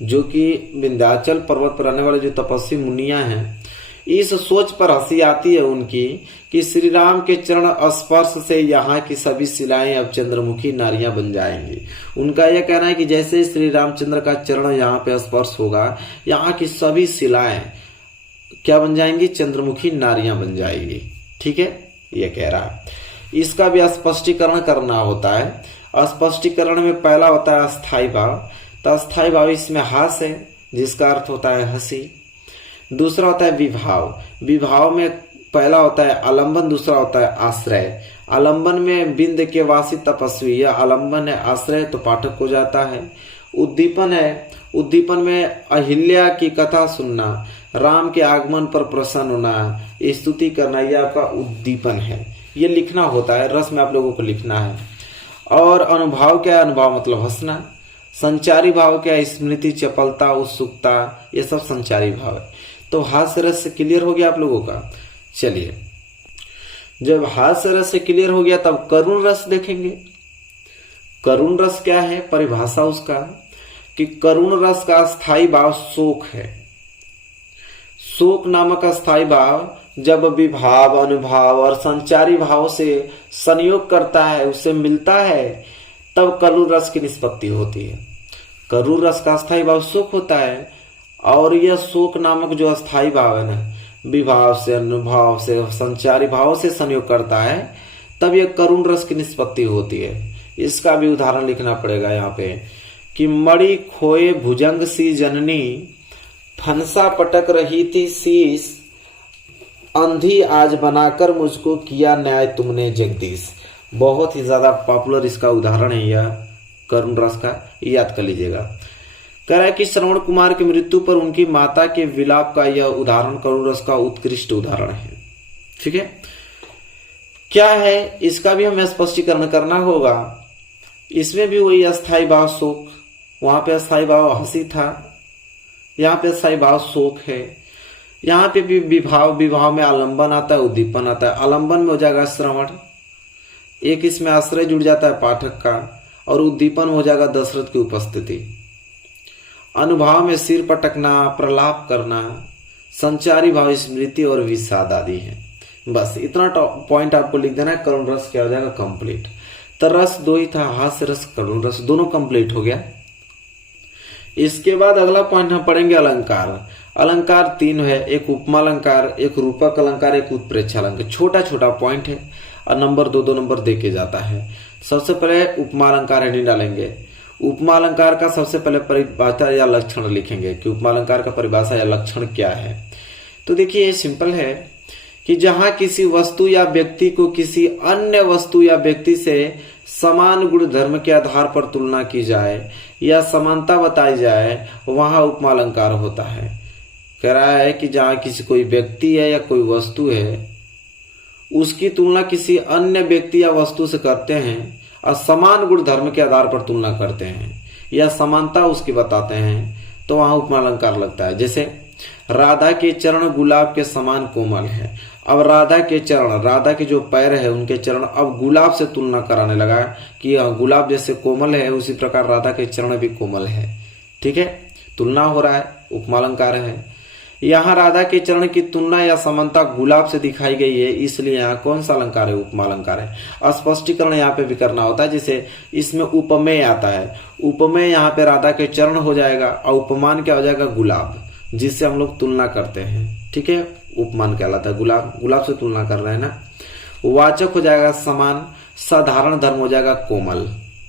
जो कि विंध्याचल पर्वत पर रहने वाले जो तपस्वी मुनियां हैं, इस सोच पर हंसी आती है उनकी कि श्री राम के चरण स्पर्श से यहाँ की सभी शिलाएं अब चंद्रमुखी नारियां बन जाएंगी। उनका यह कहना है कि जैसे श्री रामचंद्र का चरण यहाँ पे स्पर्श होगा, यहाँ की सभी शिलाएं क्या बन जाएंगी, चंद्रमुखी नारियां बन जाएंगी। ठीक है, यह कह रहा है। इसका भी स्पष्टीकरण करना होता है। स्पष्टीकरण में पहला होता है अस्थाई भाव। तो अस्थाई भाव इसमें हास्य है, जिसका अर्थ होता है हंसी। दूसरा होता है विभाव। विभाव में पहला होता है आलंबन, दूसरा होता है आश्रय। आलंबन में बिंद के वासी तपस्वी, यह आलंबन है। आश्रय तो पाठक को जाता है। उद्दीपन है, उद्दीपन में अहिल्या की कथा सुनना, राम के आगमन पर प्रसन्न होना, स्तुति करना, यह आपका उद्दीपन है। ये लिखना होता है, रस में आप लोगों को लिखना है। और अनुभाव क्या है, अनुभाव मतलब हंसना। संचारी भाव क्या है, स्मृति, चपलता, उत्सुकता, ये सब संचारी भाव है। तो हास्य रस से क्लियर हो गया आप लोगों का। चलिए, जब हास्य रस से क्लियर हो गया तब करुण रस देखेंगे। करुण रस क्या है, परिभाषा उसका कि करुण रस का स्थायी भाव शोक है। शोक नामक स्थायी भाव जब विभाव अनुभाव और संचारी भाव से संयोग करता है, उससे मिलता है, तब करुण रस की निष्पत्ति होती है। करुण रस का स्थायी भाव शोक होता है, और यह शोक नामक जो अस्थाई भाव है ना, विभाव से अनुभाव से संचारी भाव से संयोग करता है, तब यह करुण रस की निष्पत्ति होती है। इसका भी उदाहरण लिखना पड़ेगा यहाँ पे कि मणि खोए भुजंग सी जननी फनसा पटक रही थी शीश अंधी आज बनाकर मुझको किया न्याय तुमने जगदीश। बहुत ही ज्यादा पॉपुलर इसका उदाहरण है यह करुण रस का, याद कर लीजिएगा। कह रहा है कि श्रवण कुमार की मृत्यु पर उनकी माता के विलाप का यह उदाहरण करुण रस का उत्कृष्ट उदाहरण है। ठीक है, क्या है इसका भी हमें स्पष्टीकरण करना होगा। इसमें भी वही अस्थाई भाव शोक, वहां पे अस्थाई भाव हंसी था, यहाँ पे अस्थाई भाव शोक है। यहाँ पे भी विभाव में आलंबन आता है, उद्दीपन आता है। आलंबन में हो जाएगा श्रवण, एक इसमें आश्रय जुड़ जाता है पाठक का, और उद्दीपन हो जाएगा दशरथ की उपस्थिति। अनुभाव में सिर पटकना, प्रलाप करना, संचारी भाव स्मृति और विषाद आदि है। बस इतना पॉइंट आपको लिख देना है। करुण रस क्या हो जाएगा कंप्लीट। तो रस 2 ही था, हास्य रस करुण रस दोनों कंप्लीट हो गया। इसके बाद अगला पॉइंट हम पढ़ेंगे अलंकार। अलंकार 3 है, एक उपमा अलंकार, एक रूपक अलंकार, एक उत्प्रेक्षा अलंकार। छोटा छोटा पॉइंट है और नंबर 2-2 नंबर दे के जाता है। सबसे पहले उपमा अलंकार हेडिंग डालेंगे। उपमा अलंकार का सबसे पहले परिभाषा या लक्षण लिखेंगे कि उपमा अलंकार का परिभाषा या लक्षण क्या है। तो देखिए ये सिंपल है कि जहां किसी वस्तु या व्यक्ति को किसी अन्य वस्तु या व्यक्ति से समान गुण धर्म के आधार पर तुलना की जाए या समानता बताई जाए, वहां उपमा अलंकार होता है। कह रहा है कि जहां किसी कोई व्यक्ति है या कोई वस्तु है, उसकी तुलना किसी अन्य व्यक्ति या वस्तु से करते हैं और समान गुण धर्म के आधार पर तुलना करते हैं या समानता उसकी बताते हैं, तो वहां उपमा अलंकार लगता है। जैसे राधा के चरण गुलाब के समान कोमल है। अब राधा के चरण, राधा के जो पैर है उनके चरण अब गुलाब से तुलना कराने लगा कि गुलाब जैसे कोमल है उसी प्रकार राधा के चरण भी कोमल है। ठीक है, तुलना हो रहा है, उपमा अलंकार है। यहाँ राधा के चरण की तुलना या समानता गुलाब से दिखाई गई है, इसलिए यहाँ कौन सा अलंकार है? उपमा अलंकार है। स्पष्टीकरण यहाँ पे भी करना होता है। जैसे इसमें उपमेय आता है, उपमेय यहाँ पे राधा के चरण हो जाएगा और उपमान क्या हो जाएगा? गुलाब, जिससे हम लोग तुलना करते हैं। ठीक है, उपमान कहलाता है। गुलाब से तुलना कर रहे हैं ना। वाचक हो जाएगा समान, साधारण धर्म हो जाएगा कोमल।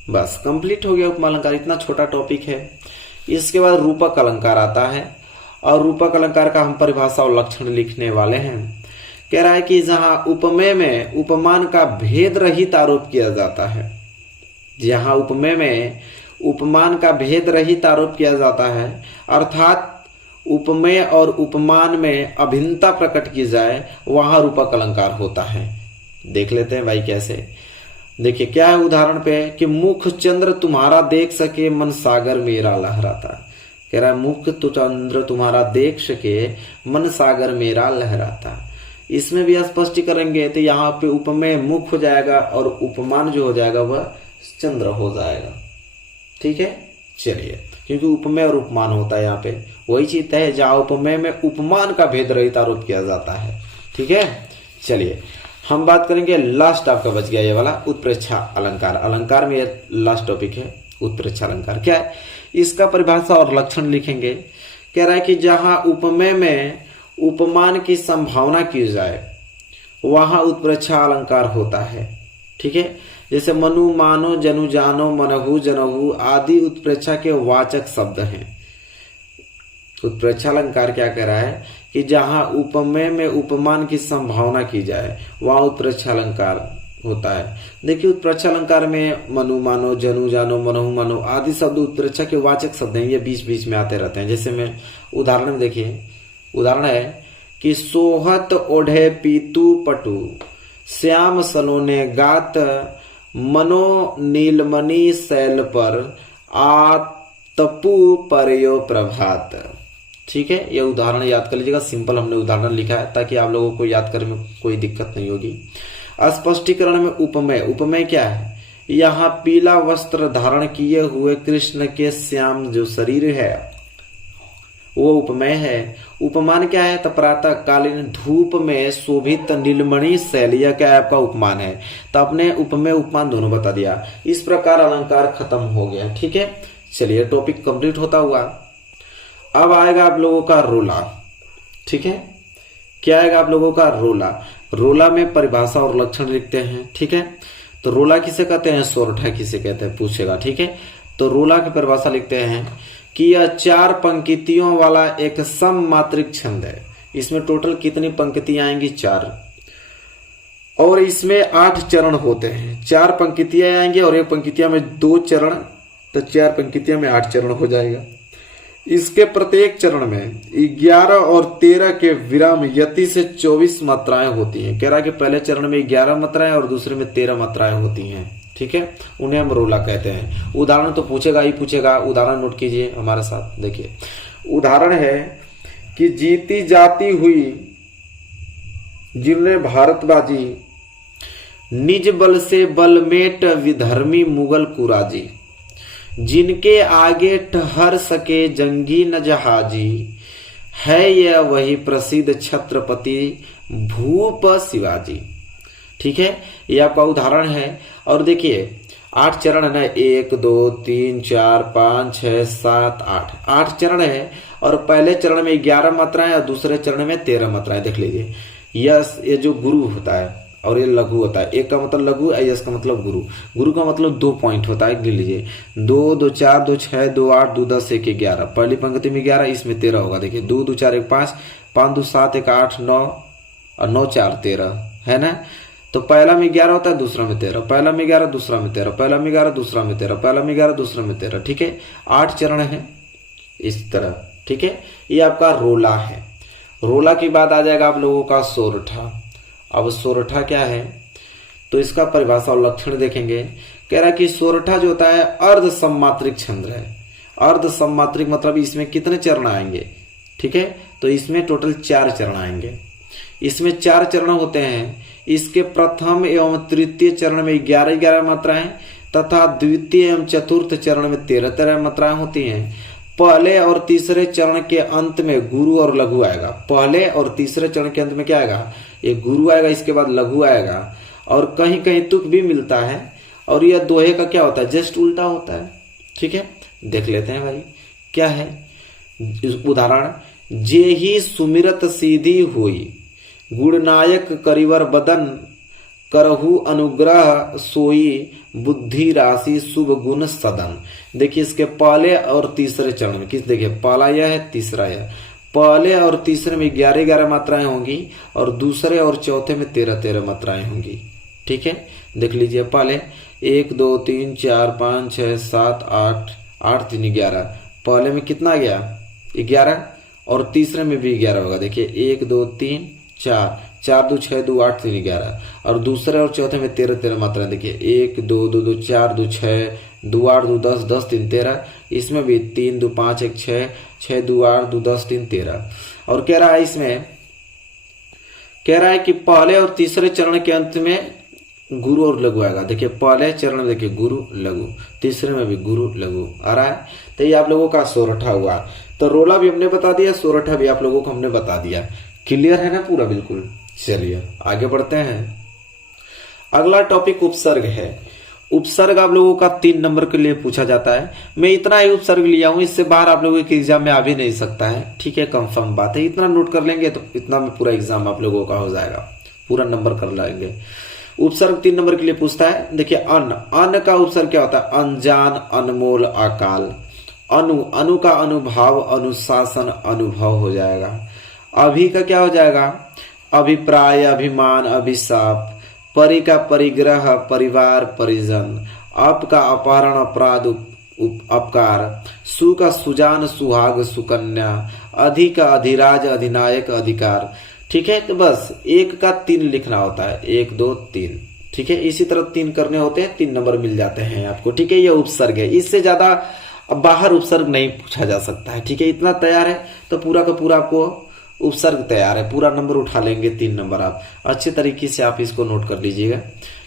बस कंप्लीट हो गया उपमा अलंकार। इतना छोटा टॉपिक है। इसके बाद रूपक अलंकार आता है और रूपक अलंकार का हम परिभाषा और लक्षण लिखने वाले हैं। कह रहा है कि जहां उपमेय में उपमान का भेद रहित आरोप किया जाता है, जहां उपमेय में उपमान का भेद रहित आरोप किया जाता है, अर्थात उपमेय और उपमान में अभिन्नता प्रकट की जाए, वहां रूपक अलंकार होता है। देख लेते हैं भाई कैसे। देखिए क्या है उदाहरण पे कि मुख चंद्र तुम्हारा देख सके मन सागर मेरा लहराता। कह रहा है मुख तो चंद्र तुम्हारा देख सके मन सागर मेरा लहराता। इसमें भी स्पष्ट करेंगे तो यहाँ पे उपमेय मुख हो जाएगा और उपमान जो हो जाएगा वह चंद्र हो जाएगा। ठीक है, चलिए, क्योंकि उपमेय और उपमान होता है यहाँ पे वही चीज है जहां उपमेय में उपमान का भेद रहित आरोप किया जाता है। ठीक है, चलिए हम बात करेंगे। लास्ट आपका बच गया ये वाला उत्प्रेक्षा अलंकार। अलंकार में ये लास्ट टॉपिक है। उत्प्रेक्षा अलंकार क्या है, इसका परिभाषा और लक्षण लिखेंगे। कह रहा है कि जहां उपमेय में उपमान की संभावना की जाए वहां उत्प्रेक्षा अलंकार होता है। ठीक है, जैसे मनु मानो जनु जानो मनहु जनहु आदि उत्प्रेक्षा के वाचक शब्द हैं। उत्प्रेक्षा अलंकार क्या कह रहा है कि जहां उपमेय में उपमान की संभावना की जाए वहां उत्प्रेक्षा अलंकार होता है। देखिए उत्प्रेक्षा अलंकार में मनु मानो जनु जानो मनहु मानो आदि शब्द उत्प्रेक्षा के वाचक शब्द हैं। ये बीच बीच में आते रहते हैं। जैसे मैं उदाहरण में देखिए, उदाहरण है कि सोहत ओढ़े पीतू पटु श्याम सलोने गात मनो नीलमणि शैल पर आतपु परयो प्रभात। ठीक है, ये उदाहरण याद कर लीजिएगा। सिंपल हमने उदाहरण लिखा है ताकि आप लोगों को याद करने में कोई दिक्कत नहीं होगी। स्पष्टीकरण में उपमेय, उपमेय क्या है? यहाँ पीला वस्त्र धारण किए हुए कृष्ण के श्याम जो शरीर है वो उपमेय है। उपमान क्या है? तो प्रातः कालीन धूप में शोभित नीलमणि शैलिया क्या है? आपका उपमान है। तो आपने उपमेय उपमान दोनों बता दिया। इस प्रकार अलंकार खत्म हो गया। ठीक है, चलिए टॉपिक कंप्लीट होता हुआ अब आएगा आप लोगों का रोला। ठीक है, क्या आएगा आप लोगों का? रोला। रोला में परिभाषा और लक्षण लिखते हैं। ठीक है, तो रोला किसे कहते हैं? सोरठा किसे कहते हैं पूछेगा। ठीक है, तो रोला की परिभाषा लिखते हैं कि यह 4 पंक्तियों वाला एक सममात्रिक छंद है। इसमें टोटल कितनी पंक्तियां आएंगी? 4। और इसमें 8 चरण होते हैं। 4 पंक्तियां आएंगी और एक पंक्तियां में 2 चरण, तो 4 पंक्तियां में 8 चरण हो जाएगा। इसके प्रत्येक चरण में 11 और 13 के विराम यति से 24 मात्राएं होती हैं। कह रहा है कि पहले चरण में 11 मात्राएं और दूसरे में 13 मात्राएं होती हैं। ठीक है, उन्हें हम रोला कहते हैं। उदाहरण तो पूछेगा ही पूछेगा, उदाहरण नोट कीजिए हमारे साथ। देखिए उदाहरण है कि जीती जाती हुई जिन्हें भारतबाजी, निज बल से बलमेट विधर्मी मुगल कुराजी, जिनके आगे ठहर सके जंगी न जहाजी, है यह वही प्रसिद्ध छत्रपति भूप शिवाजी। ठीक है, ये आपका उदाहरण है। और देखिए 8 चरण है ना, 1 2 3 4 5 6 7 8 चरण है। और पहले चरण में 11 मात्राएं और दूसरे चरण में 13 मात्राएं। देख लीजिए, यस ये जो गुरु होता है और ये लघु होता है। एक का मतलब लघु, यस का मतलब गुरु। गुरु का मतलब 2 पॉइंट होता है, गिन लीजिए। 2 2 4 2 6 2 8 2 10 1 11। पहली पंक्ति में 11, इसमें 13 होगा। देखिए 2 2 4 1 5 5 2 7 1 8 9 और 9 4 13 है ना। तो पहला में 11 होता है, दूसरा में 13, पहला में 11 दूसरा में 13, पहला में 11 दूसरा में 13, पहला में 11 दूसरा में 13। ठीक है, 8 चरण है इस तरह। ठीक है, ये आपका रोला है। रोला के बाद आ जाएगा आप लोगों का सोरठा। अब सोरठा क्या है तो इसका परिभाषा और लक्षण देखेंगे। कह रहा है कि सोरठा जो होता है अर्ध सम्मात्रिक छंद है। अर्ध सम्मात्रिक मतलब इसमें कितने चरण आएंगे? ठीक है, तो इसमें टोटल 4 चरण आएंगे। इसमें 4 चरण होते हैं। इसके प्रथम एवं तृतीय चरण में 11 मात्राएं तथा द्वितीय एवं चतुर्थ चरण में 13 मात्राएं होती हैं। पहले और तीसरे चरण के अंत में गुरु और लघु आएगा। पहले और तीसरे चरण के अंत में क्या आएगा? एक गुरु आएगा, इसके बाद लघु आएगा। और कहीं कहीं तुक भी मिलता है। और यह दोहे का क्या होता है? जस्ट उल्टा होता है। ठीक है, देख लेते हैं भाई क्या है उदाहरण। जे ही सुमिरत सीधी हुई, गुणनायक करिवर बदन, करहु अनुग्रह सोई, बुद्धि राशि शुभ गुण सदन। देखिए इसके पहले और तीसरे चरण में किस, देखिए पहला यह है, तीसरा यह। पहले और तीसरे में 11 मात्राएं होंगी और दूसरे और चौथे में 13 मात्राएं होंगी। ठीक है, देख लीजिए पहले 1 2 3 4 5 6 7 8 8 3 11। पहले में कितना गया? 11 और तीसरे में भी 11 होगा। देखिए 1 2 3 4 4 2 6 2 8 3 11 और दूसरे और चौथे में 13 मात्राएं। देखिए 1 2 2 2 4 2 6 2 8 2 10 10 3 13। इसमें भी 3 2 5 1 6 6 2 8 2 10 3 13। और कह रहा है इसमें कह रहा है कि पहले और तीसरे चरण के अंत में गुरु और लघु आएगा। देखिए पहले चरण में देखिए गुरु लघु, तीसरे में भी गुरु लघु आ रहा है। तो ये आप लोगों का सोरठा हुआ। तो रोला भी हमने बता दिया, सोरठा भी आप लोगों को हमने बता दिया। क्लियर है ना पूरा? बिल्कुल। चलिए आगे बढ़ते हैं। अगला टॉपिक उपसर्ग है। उपसर्ग आप लोगों का 3 नंबर के लिए पूछा जाता है। मैं इतना ही उपसर्ग लिया हूं, इससे बाहर आप लोगों के एग्जाम में आ भी नहीं सकता है। ठीक है, कंफर्म बात है। इतना नोट कर लेंगे तो इतना में पूरा एग्जाम आप लोगों का हो जाएगा, पूरा नंबर कर लेंगे। उपसर्ग 3 नंबर के लिए पूछता है। देखिए अन का उपसर्ग क्या होता है? अनजान, अनमोल, अकाल। अनु का अनुभाव, अनुशासन, अनुभव हो जाएगा। अभि का क्या हो जाएगा? अभिप्राय, अभिमान, अभिशाप। परि का परिग्रह, परिवार, परिजन। अप का अपहरण, अपराध, अपकार। सु का सुजान, सुहाग, सुकन्या। अधि का अधिराज, अधिनायक, अधिकार। ठीक है, तो बस 1 का 3 लिखना होता है, 1 2 3। ठीक है, इसी तरह 3 करने होते हैं, 3 नंबर मिल जाते हैं आपको। ठीक है, ये उपसर्ग है। इससे ज्यादा बाहर उपसर्ग नहीं पूछा जा सकता है। ठीक है, इतना तैयार है तो पूरा का पूरा आपको उपसर्ग तैयार है, पूरा नंबर उठा लेंगे 3 नंबर। आप अच्छे तरीके से आप इसको नोट कर लीजिएगा।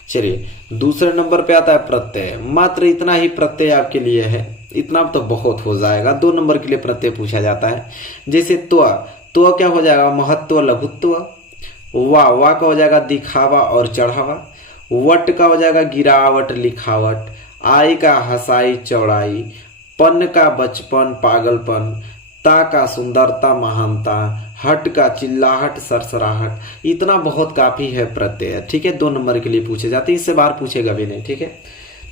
चलिए दूसरे नंबर पे आता है प्रत्यय। मात्र इतना ही प्रत्यय आपके लिए है, इतना तो बहुत हो जाएगा। 2 नंबर के लिए प्रत्यय पूछा जाता है। जैसे तो क्या हो जाएगा? महत्व, लघुत्व। वा का हो जाएगा दिखावा और चढ़ावा। वट का हो जाएगा गिरावट, लिखावट। आई का हसाई, चौड़ाई। पन का बचपन, पागलपन। ता का सुंदरता, महानता। हट का चिल्लाहट, सरसराहट। इतना बहुत काफी है प्रत्यय। ठीक है, 2 नंबर के लिए पूछे जाते हैं, इससे बाहर पूछेगा भी नहीं। ठीक है,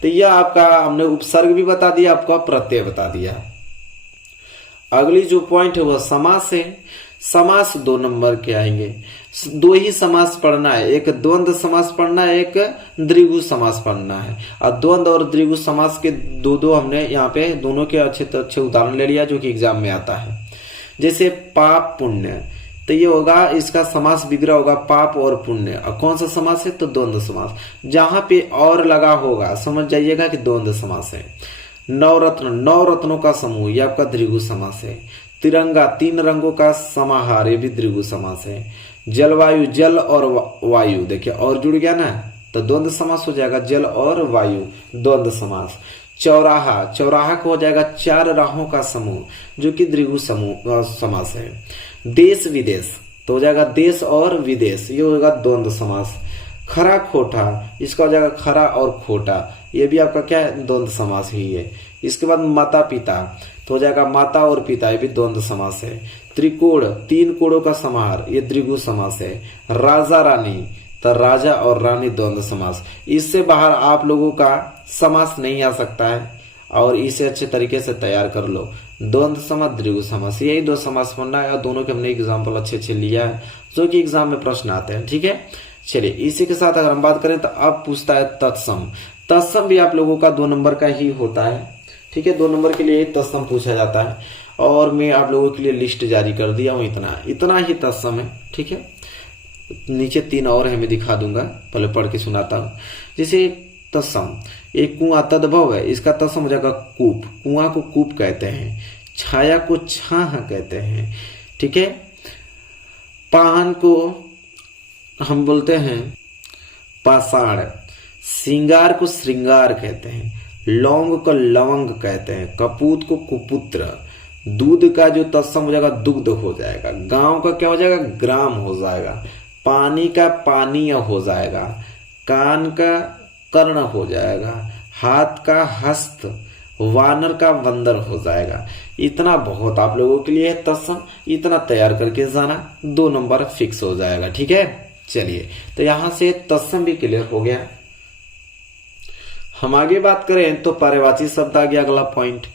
तो यह आपका हमने उपसर्ग भी बता दिया, आपको प्रत्यय बता दिया। अगली जो पॉइंट है वह समास है। समास 2 नंबर के आएंगे। 2 ही समास पढ़ना है, एक द्वंद्व समास पढ़ना है, एक द्विगु समास पढ़ना है। और द्वंद्व और द्विगु समास के दो हमने यहाँ पे दोनों के अच्छे उदाहरण ले लिया जो कि एग्जाम में आता है। जैसे पाप पुण्य, तो ये होगा, इसका समास विग्रह होगा पाप और पुण्य। और कौन सा समास है? तो द्वंद्व समास। जहां पे और लगा होगा समझ जाइएगा कि द्वंद्व समास है। नवरत्न, 9 रत्नों का समूह, ये आपका द्विगु समास है। तिरंगा, 3 रंगों का समाहार, ये भी द्विगु समास है। जलवायु, जल और वायु, देखिए और जुड़ गया ना, तो द्वंद्व समास हो जाएगा, जल और वायु द्वंद्व समास। चौराहा, चौराहा को हो जाएगा 4 राहों का समूह जो कि द्विगु समास है। देश विदेश तो हो जाएगा देश और विदेश, ये होगा द्वंद्व समास। खरा खोटा, इसका हो जाएगा खरा और खोटा, ये भी आपका क्या है? द्वंद्व समास ही है। इसके बाद माता पिता तो हो जाएगा माता और पिता, ये भी द्वंद्व समास है। त्रिकोण, 3 कोणों का समाहार, ये द्विगु समास है। राजा रानी, तो राजा और रानी द्वंद्व समास। इससे बाहर आप लोगों का समास नहीं आ सकता है और इसे अच्छे तरीके से तैयार कर लो। द्वंद्व समास, द्विगु समास, यही 2 समास पढ़ना है और दोनों के हमने एग्जाम्पल अच्छे लिया है जो कि एग्जाम में प्रश्न आते हैं। ठीक है, चलिए इसी के साथ अगर हम बात करें तो अब पूछता है तत्सम। तत्सम भी आप लोगों का 2 नंबर का ही होता है। ठीक है, 2 नंबर के लिए तत्सम पूछा जाता है और मैं आप लोगों के लिए लिस्ट जारी कर दिया हूं। इतना ही तत्सम है। ठीक है, नीचे 3 और है, मैं दिखा दूंगा, पहले पढ़ के सुनाता हूं। जैसे तत्सम, एक कुआं तद्भव है, इसका तत्सम हो जाएगा कूप। कुआं को कूप कहते हैं। छाया को छाह कहते हैं। ठीक है, पान को हम बोलते हैं पाषाण। श्रृंगार को श्रृंगार कहते हैं। लौंग को लवंग कहते हैं। कपूत को कुपुत्र। दूध का जो तत्सम हो जाएगा दुग्ध हो जाएगा। गांव का क्या हो जाएगा? ग्राम हो जाएगा। पानी का पानीय हो जाएगा। कान का कर्ण हो जाएगा। हाथ का हस्त, वानर का बंदर हो जाएगा। इतना बहुत आप लोगों के लिए तत्सम, इतना तैयार करके जाना, 2 नंबर फिक्स हो जाएगा। ठीक है, चलिए तो यहां से तत्सम भी क्लियर हो गया। हम आगे बात करें तो पर्यायवाची शब्द आ गया अगला पॉइंट।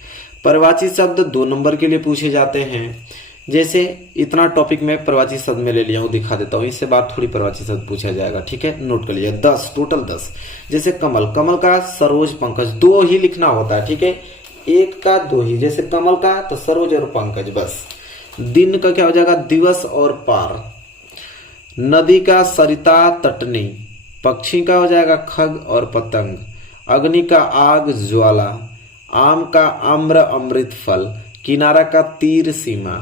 पर्यायवाची शब्द 2 नंबर के लिए पूछे जाते हैं। जैसे इतना टॉपिक में पर्यायवाची शब्द में ले लिया हूं, दिखा देता हूं, इससे बाद थोड़ी पर्यायवाची शब्द पूछा जाएगा। ठीक है, नोट कर लीजिए, 10 टोटल 10। जैसे कमल, कमल का सरोज पंकज, 2 ही लिखना होता है। ठीक है, एक का 2 ही, जैसे कमल का तो सरोज और पंकज बस। दिन का क्या हो जाएगा? दिवस और पार। नदी का सरिता तटनी। पक्षी का हो जाएगा खग और पतंग। अग्नि का आग ज्वाला। आम का आम्र अमृत फल। किनारा का तीर सीमा।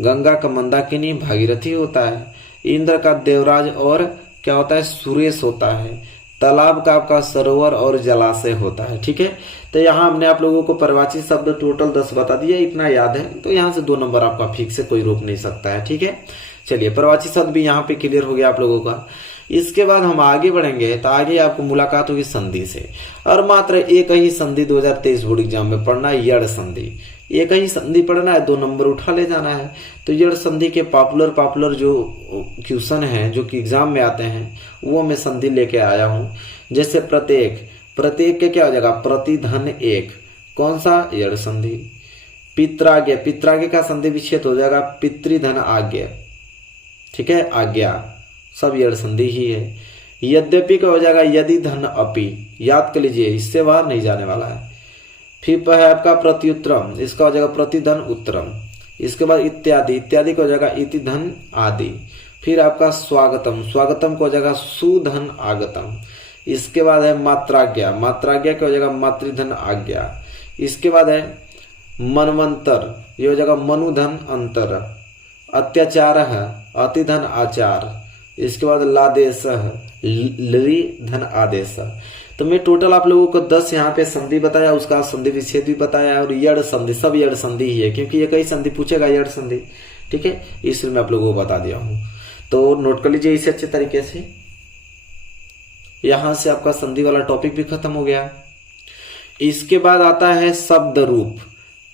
गंगा का मंदाकिनी भागीरथी होता है। इंद्र का देवराज और क्या होता है? सुरेश होता है। तालाब का आपका सरोवर और जलाशय होता है। ठीक है, तो यहाँ हमने आप लोगों को पर्यायवाची शब्द टोटल 10 बता दिया, इतना याद है तो यहाँ से 2 नंबर आपका फिक्स है, कोई रोक नहीं सकता है। ठीक है, चलिए पर्यायवाची शब्द भी यहाँ पे क्लियर हो गया आप लोगों का। इसके बाद हम आगे बढ़ेंगे तो आगे आपको मुलाकात होगी संधि से। और मात्र एक ही संधि 2023 बोर्ड एग्जाम में पढ़ना है, यड़ संधि। एक ही संधि पढ़ना है, 2 नंबर उठा ले जाना है। तो यड़ संधि के पॉपुलर जो क्वेश्चन है जो कि एग्जाम में आते हैं वो मैं संधि लेके आया हूँ। जैसे प्रत्येक, प्रत्येक के क्या हो जाएगा? प्रतिधन 1, कौन सा? यड़ संधि। पित्राज्ञ, पित्राज्ञ का संधि विच्छेद हो जाएगा पितृधन आज्ञा। ठीक है, आज्ञा सब यड़ संधि ही है। यद्यपि का हो जाएगा यदि धन अपि, याद कर लीजिए, इससे बाहर नहीं जाने वाला है। फिर है आपका प्रत्युत्तरम, इसका हो जाएगा प्रतिधन उत्तरम। इसके बाद इत्यादि, इत्यादि का हो जाएगा इति धन आदि। फिर आपका स्वागतम, स्वागतम को हो जाएगा सुधन आगतम। इसके बाद है मात्राज्ञा, मात्राज्ञा का हो जाएगा मातृधन आज्ञा। इसके बाद है मनवंतर, ये हो जाएगा मनुधन अंतर। अत्याचार है अतिधन आचार। इसके बाद लादेश, लरी धन आदेश। तो मैं टोटल आप लोगों को 10 यहाँ पे संधि बताया, उसका संधि विच्छेद भी बताया और यड़ संधि, सब यड़ संधि ही है क्योंकि ये कई संधि पूछेगा यड़ संधि। ठीक है, इसलिए मैं आप लोगों को बता दिया हूं, तो नोट कर लीजिए इसे अच्छे तरीके से। यहां से आपका संधि वाला टॉपिक भी खत्म हो गया। इसके बाद आता है शब्द रूप।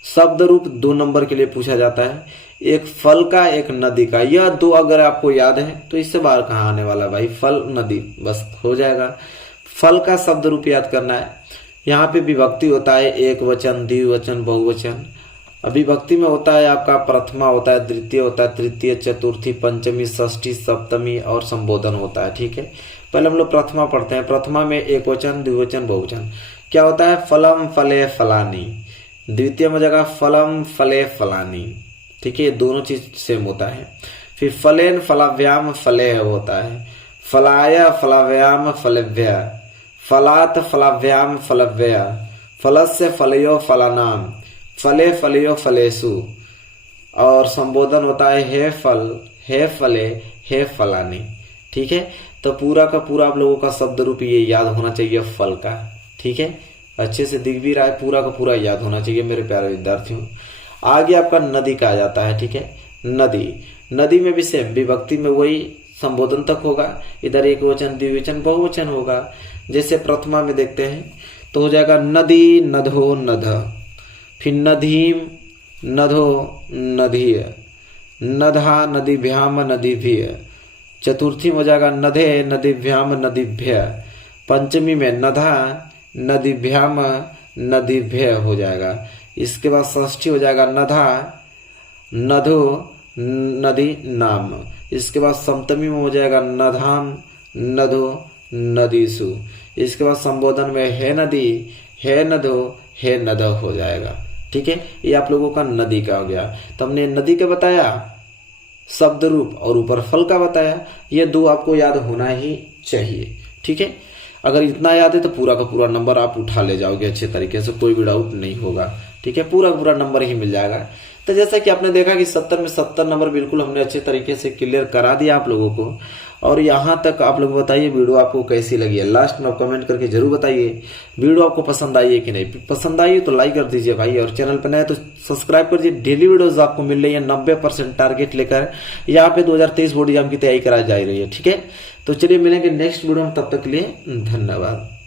शब्द रूप 2 नंबर के लिए पूछा जाता है। एक फल का, एक नदी का, यह 2 अगर आपको याद है तो इससे बाहर कहाँ आने वाला भाई? फल नदी बस हो जाएगा। फल का शब्द रूप याद करना है। यहाँ पे विभक्ति होता है, एक वचन, द्विवचन, बहुवचन। विभक्ति में होता है आपका प्रथमा होता है, द्वितीय होता है, तृतीय, चतुर्थी, पंचमी, षष्ठी, सप्तमी और संबोधन होता है। ठीक है, पहले हम लोग प्रथमा पढ़ते हैं। प्रथमा में एक वचन, द्विवचन, बहुवचन। क्या होता है? फलम फले फलानी। द्वितीय में जगह फलम फले फलानी। ठीक है, दोनों चीज सेम होता है। फिर फलेन फलाव्याम फले होता है, फलाय फलाव्याम फलव्य, फलात फलाव्याम फलव्य, फलस्य फलयो फलानाम, फले फलयो फलेसु। और संबोधन होता है हे फल, हे फले, हे फलानी। ठीक है, तो पूरा का पूरा आप लोगों का शब्द रूप ये याद होना चाहिए फल का। ठीक है, अच्छे से दिख भी रहा है, पूरा का पूरा याद होना चाहिए मेरे प्यारे विद्यार्थियों। आगे आपका नदी का आ जाता है। ठीक है, नदी, नदी में भी सेम, विभक्ति में वही संबोधन तक होगा, इधर एक वचन, द्विवचन, बहुवचन होगा। जैसे प्रथमा में देखते हैं तो हो जाएगा नदी, नधो, नध। फिर नदीम, नधो, नधीय, नधा, नदीभ्याम, नदीभ्य। चतुर्थी में हो जाएगा नधे, नदीभ्याम, नदीभ्य। पंचमी में नधा, नदीभ्याम, नदीभ्य हो जाएगा। इसके बाद षष्ठी हो जाएगा नधा, नधो, नदी नाम। इसके बाद सप्तमी में हो जाएगा नधाम, नधो, नदीसु। इसके बाद संबोधन में है नदी, है नदो, है नद हो जाएगा। ठीक है, ये आप लोगों का नदी का हो गया। तो हमने नदी का बताया शब्द रूप और ऊपर फल का बताया। ये दो आपको याद होना ही चाहिए। ठीक है, अगर इतना याद है तो पूरा का पूरा नंबर आप उठा ले जाओगे अच्छे तरीके से, कोई भी डाउट नहीं होगा। ठीक है, पूरा पूरा नंबर ही मिल जाएगा। तो जैसा कि आपने देखा कि 70 में 70 नंबर बिल्कुल हमने अच्छे तरीके से क्लियर करा दिया आप लोगों को। और यहाँ तक आप लोग बताइए वीडियो आपको कैसी लगी है, लास्ट में आप कमेंट करके जरूर बताइए वीडियो आपको पसंद आई है कि नहीं। पसंद आई तो लाइक कर दीजिए भाई, और चैनल पर नए तो सब्सक्राइब कर दीजिए। डेली वीडियोस आपको मिल रही है 90% टारगेट लेकर। यहाँ पे 2023 बोर्ड एग्जाम की तैयारी कराई जा रही है। ठीक है, तो चलिए मिलेंगे नेक्स्ट वीडियो में, तब तक के लिए धन्यवाद।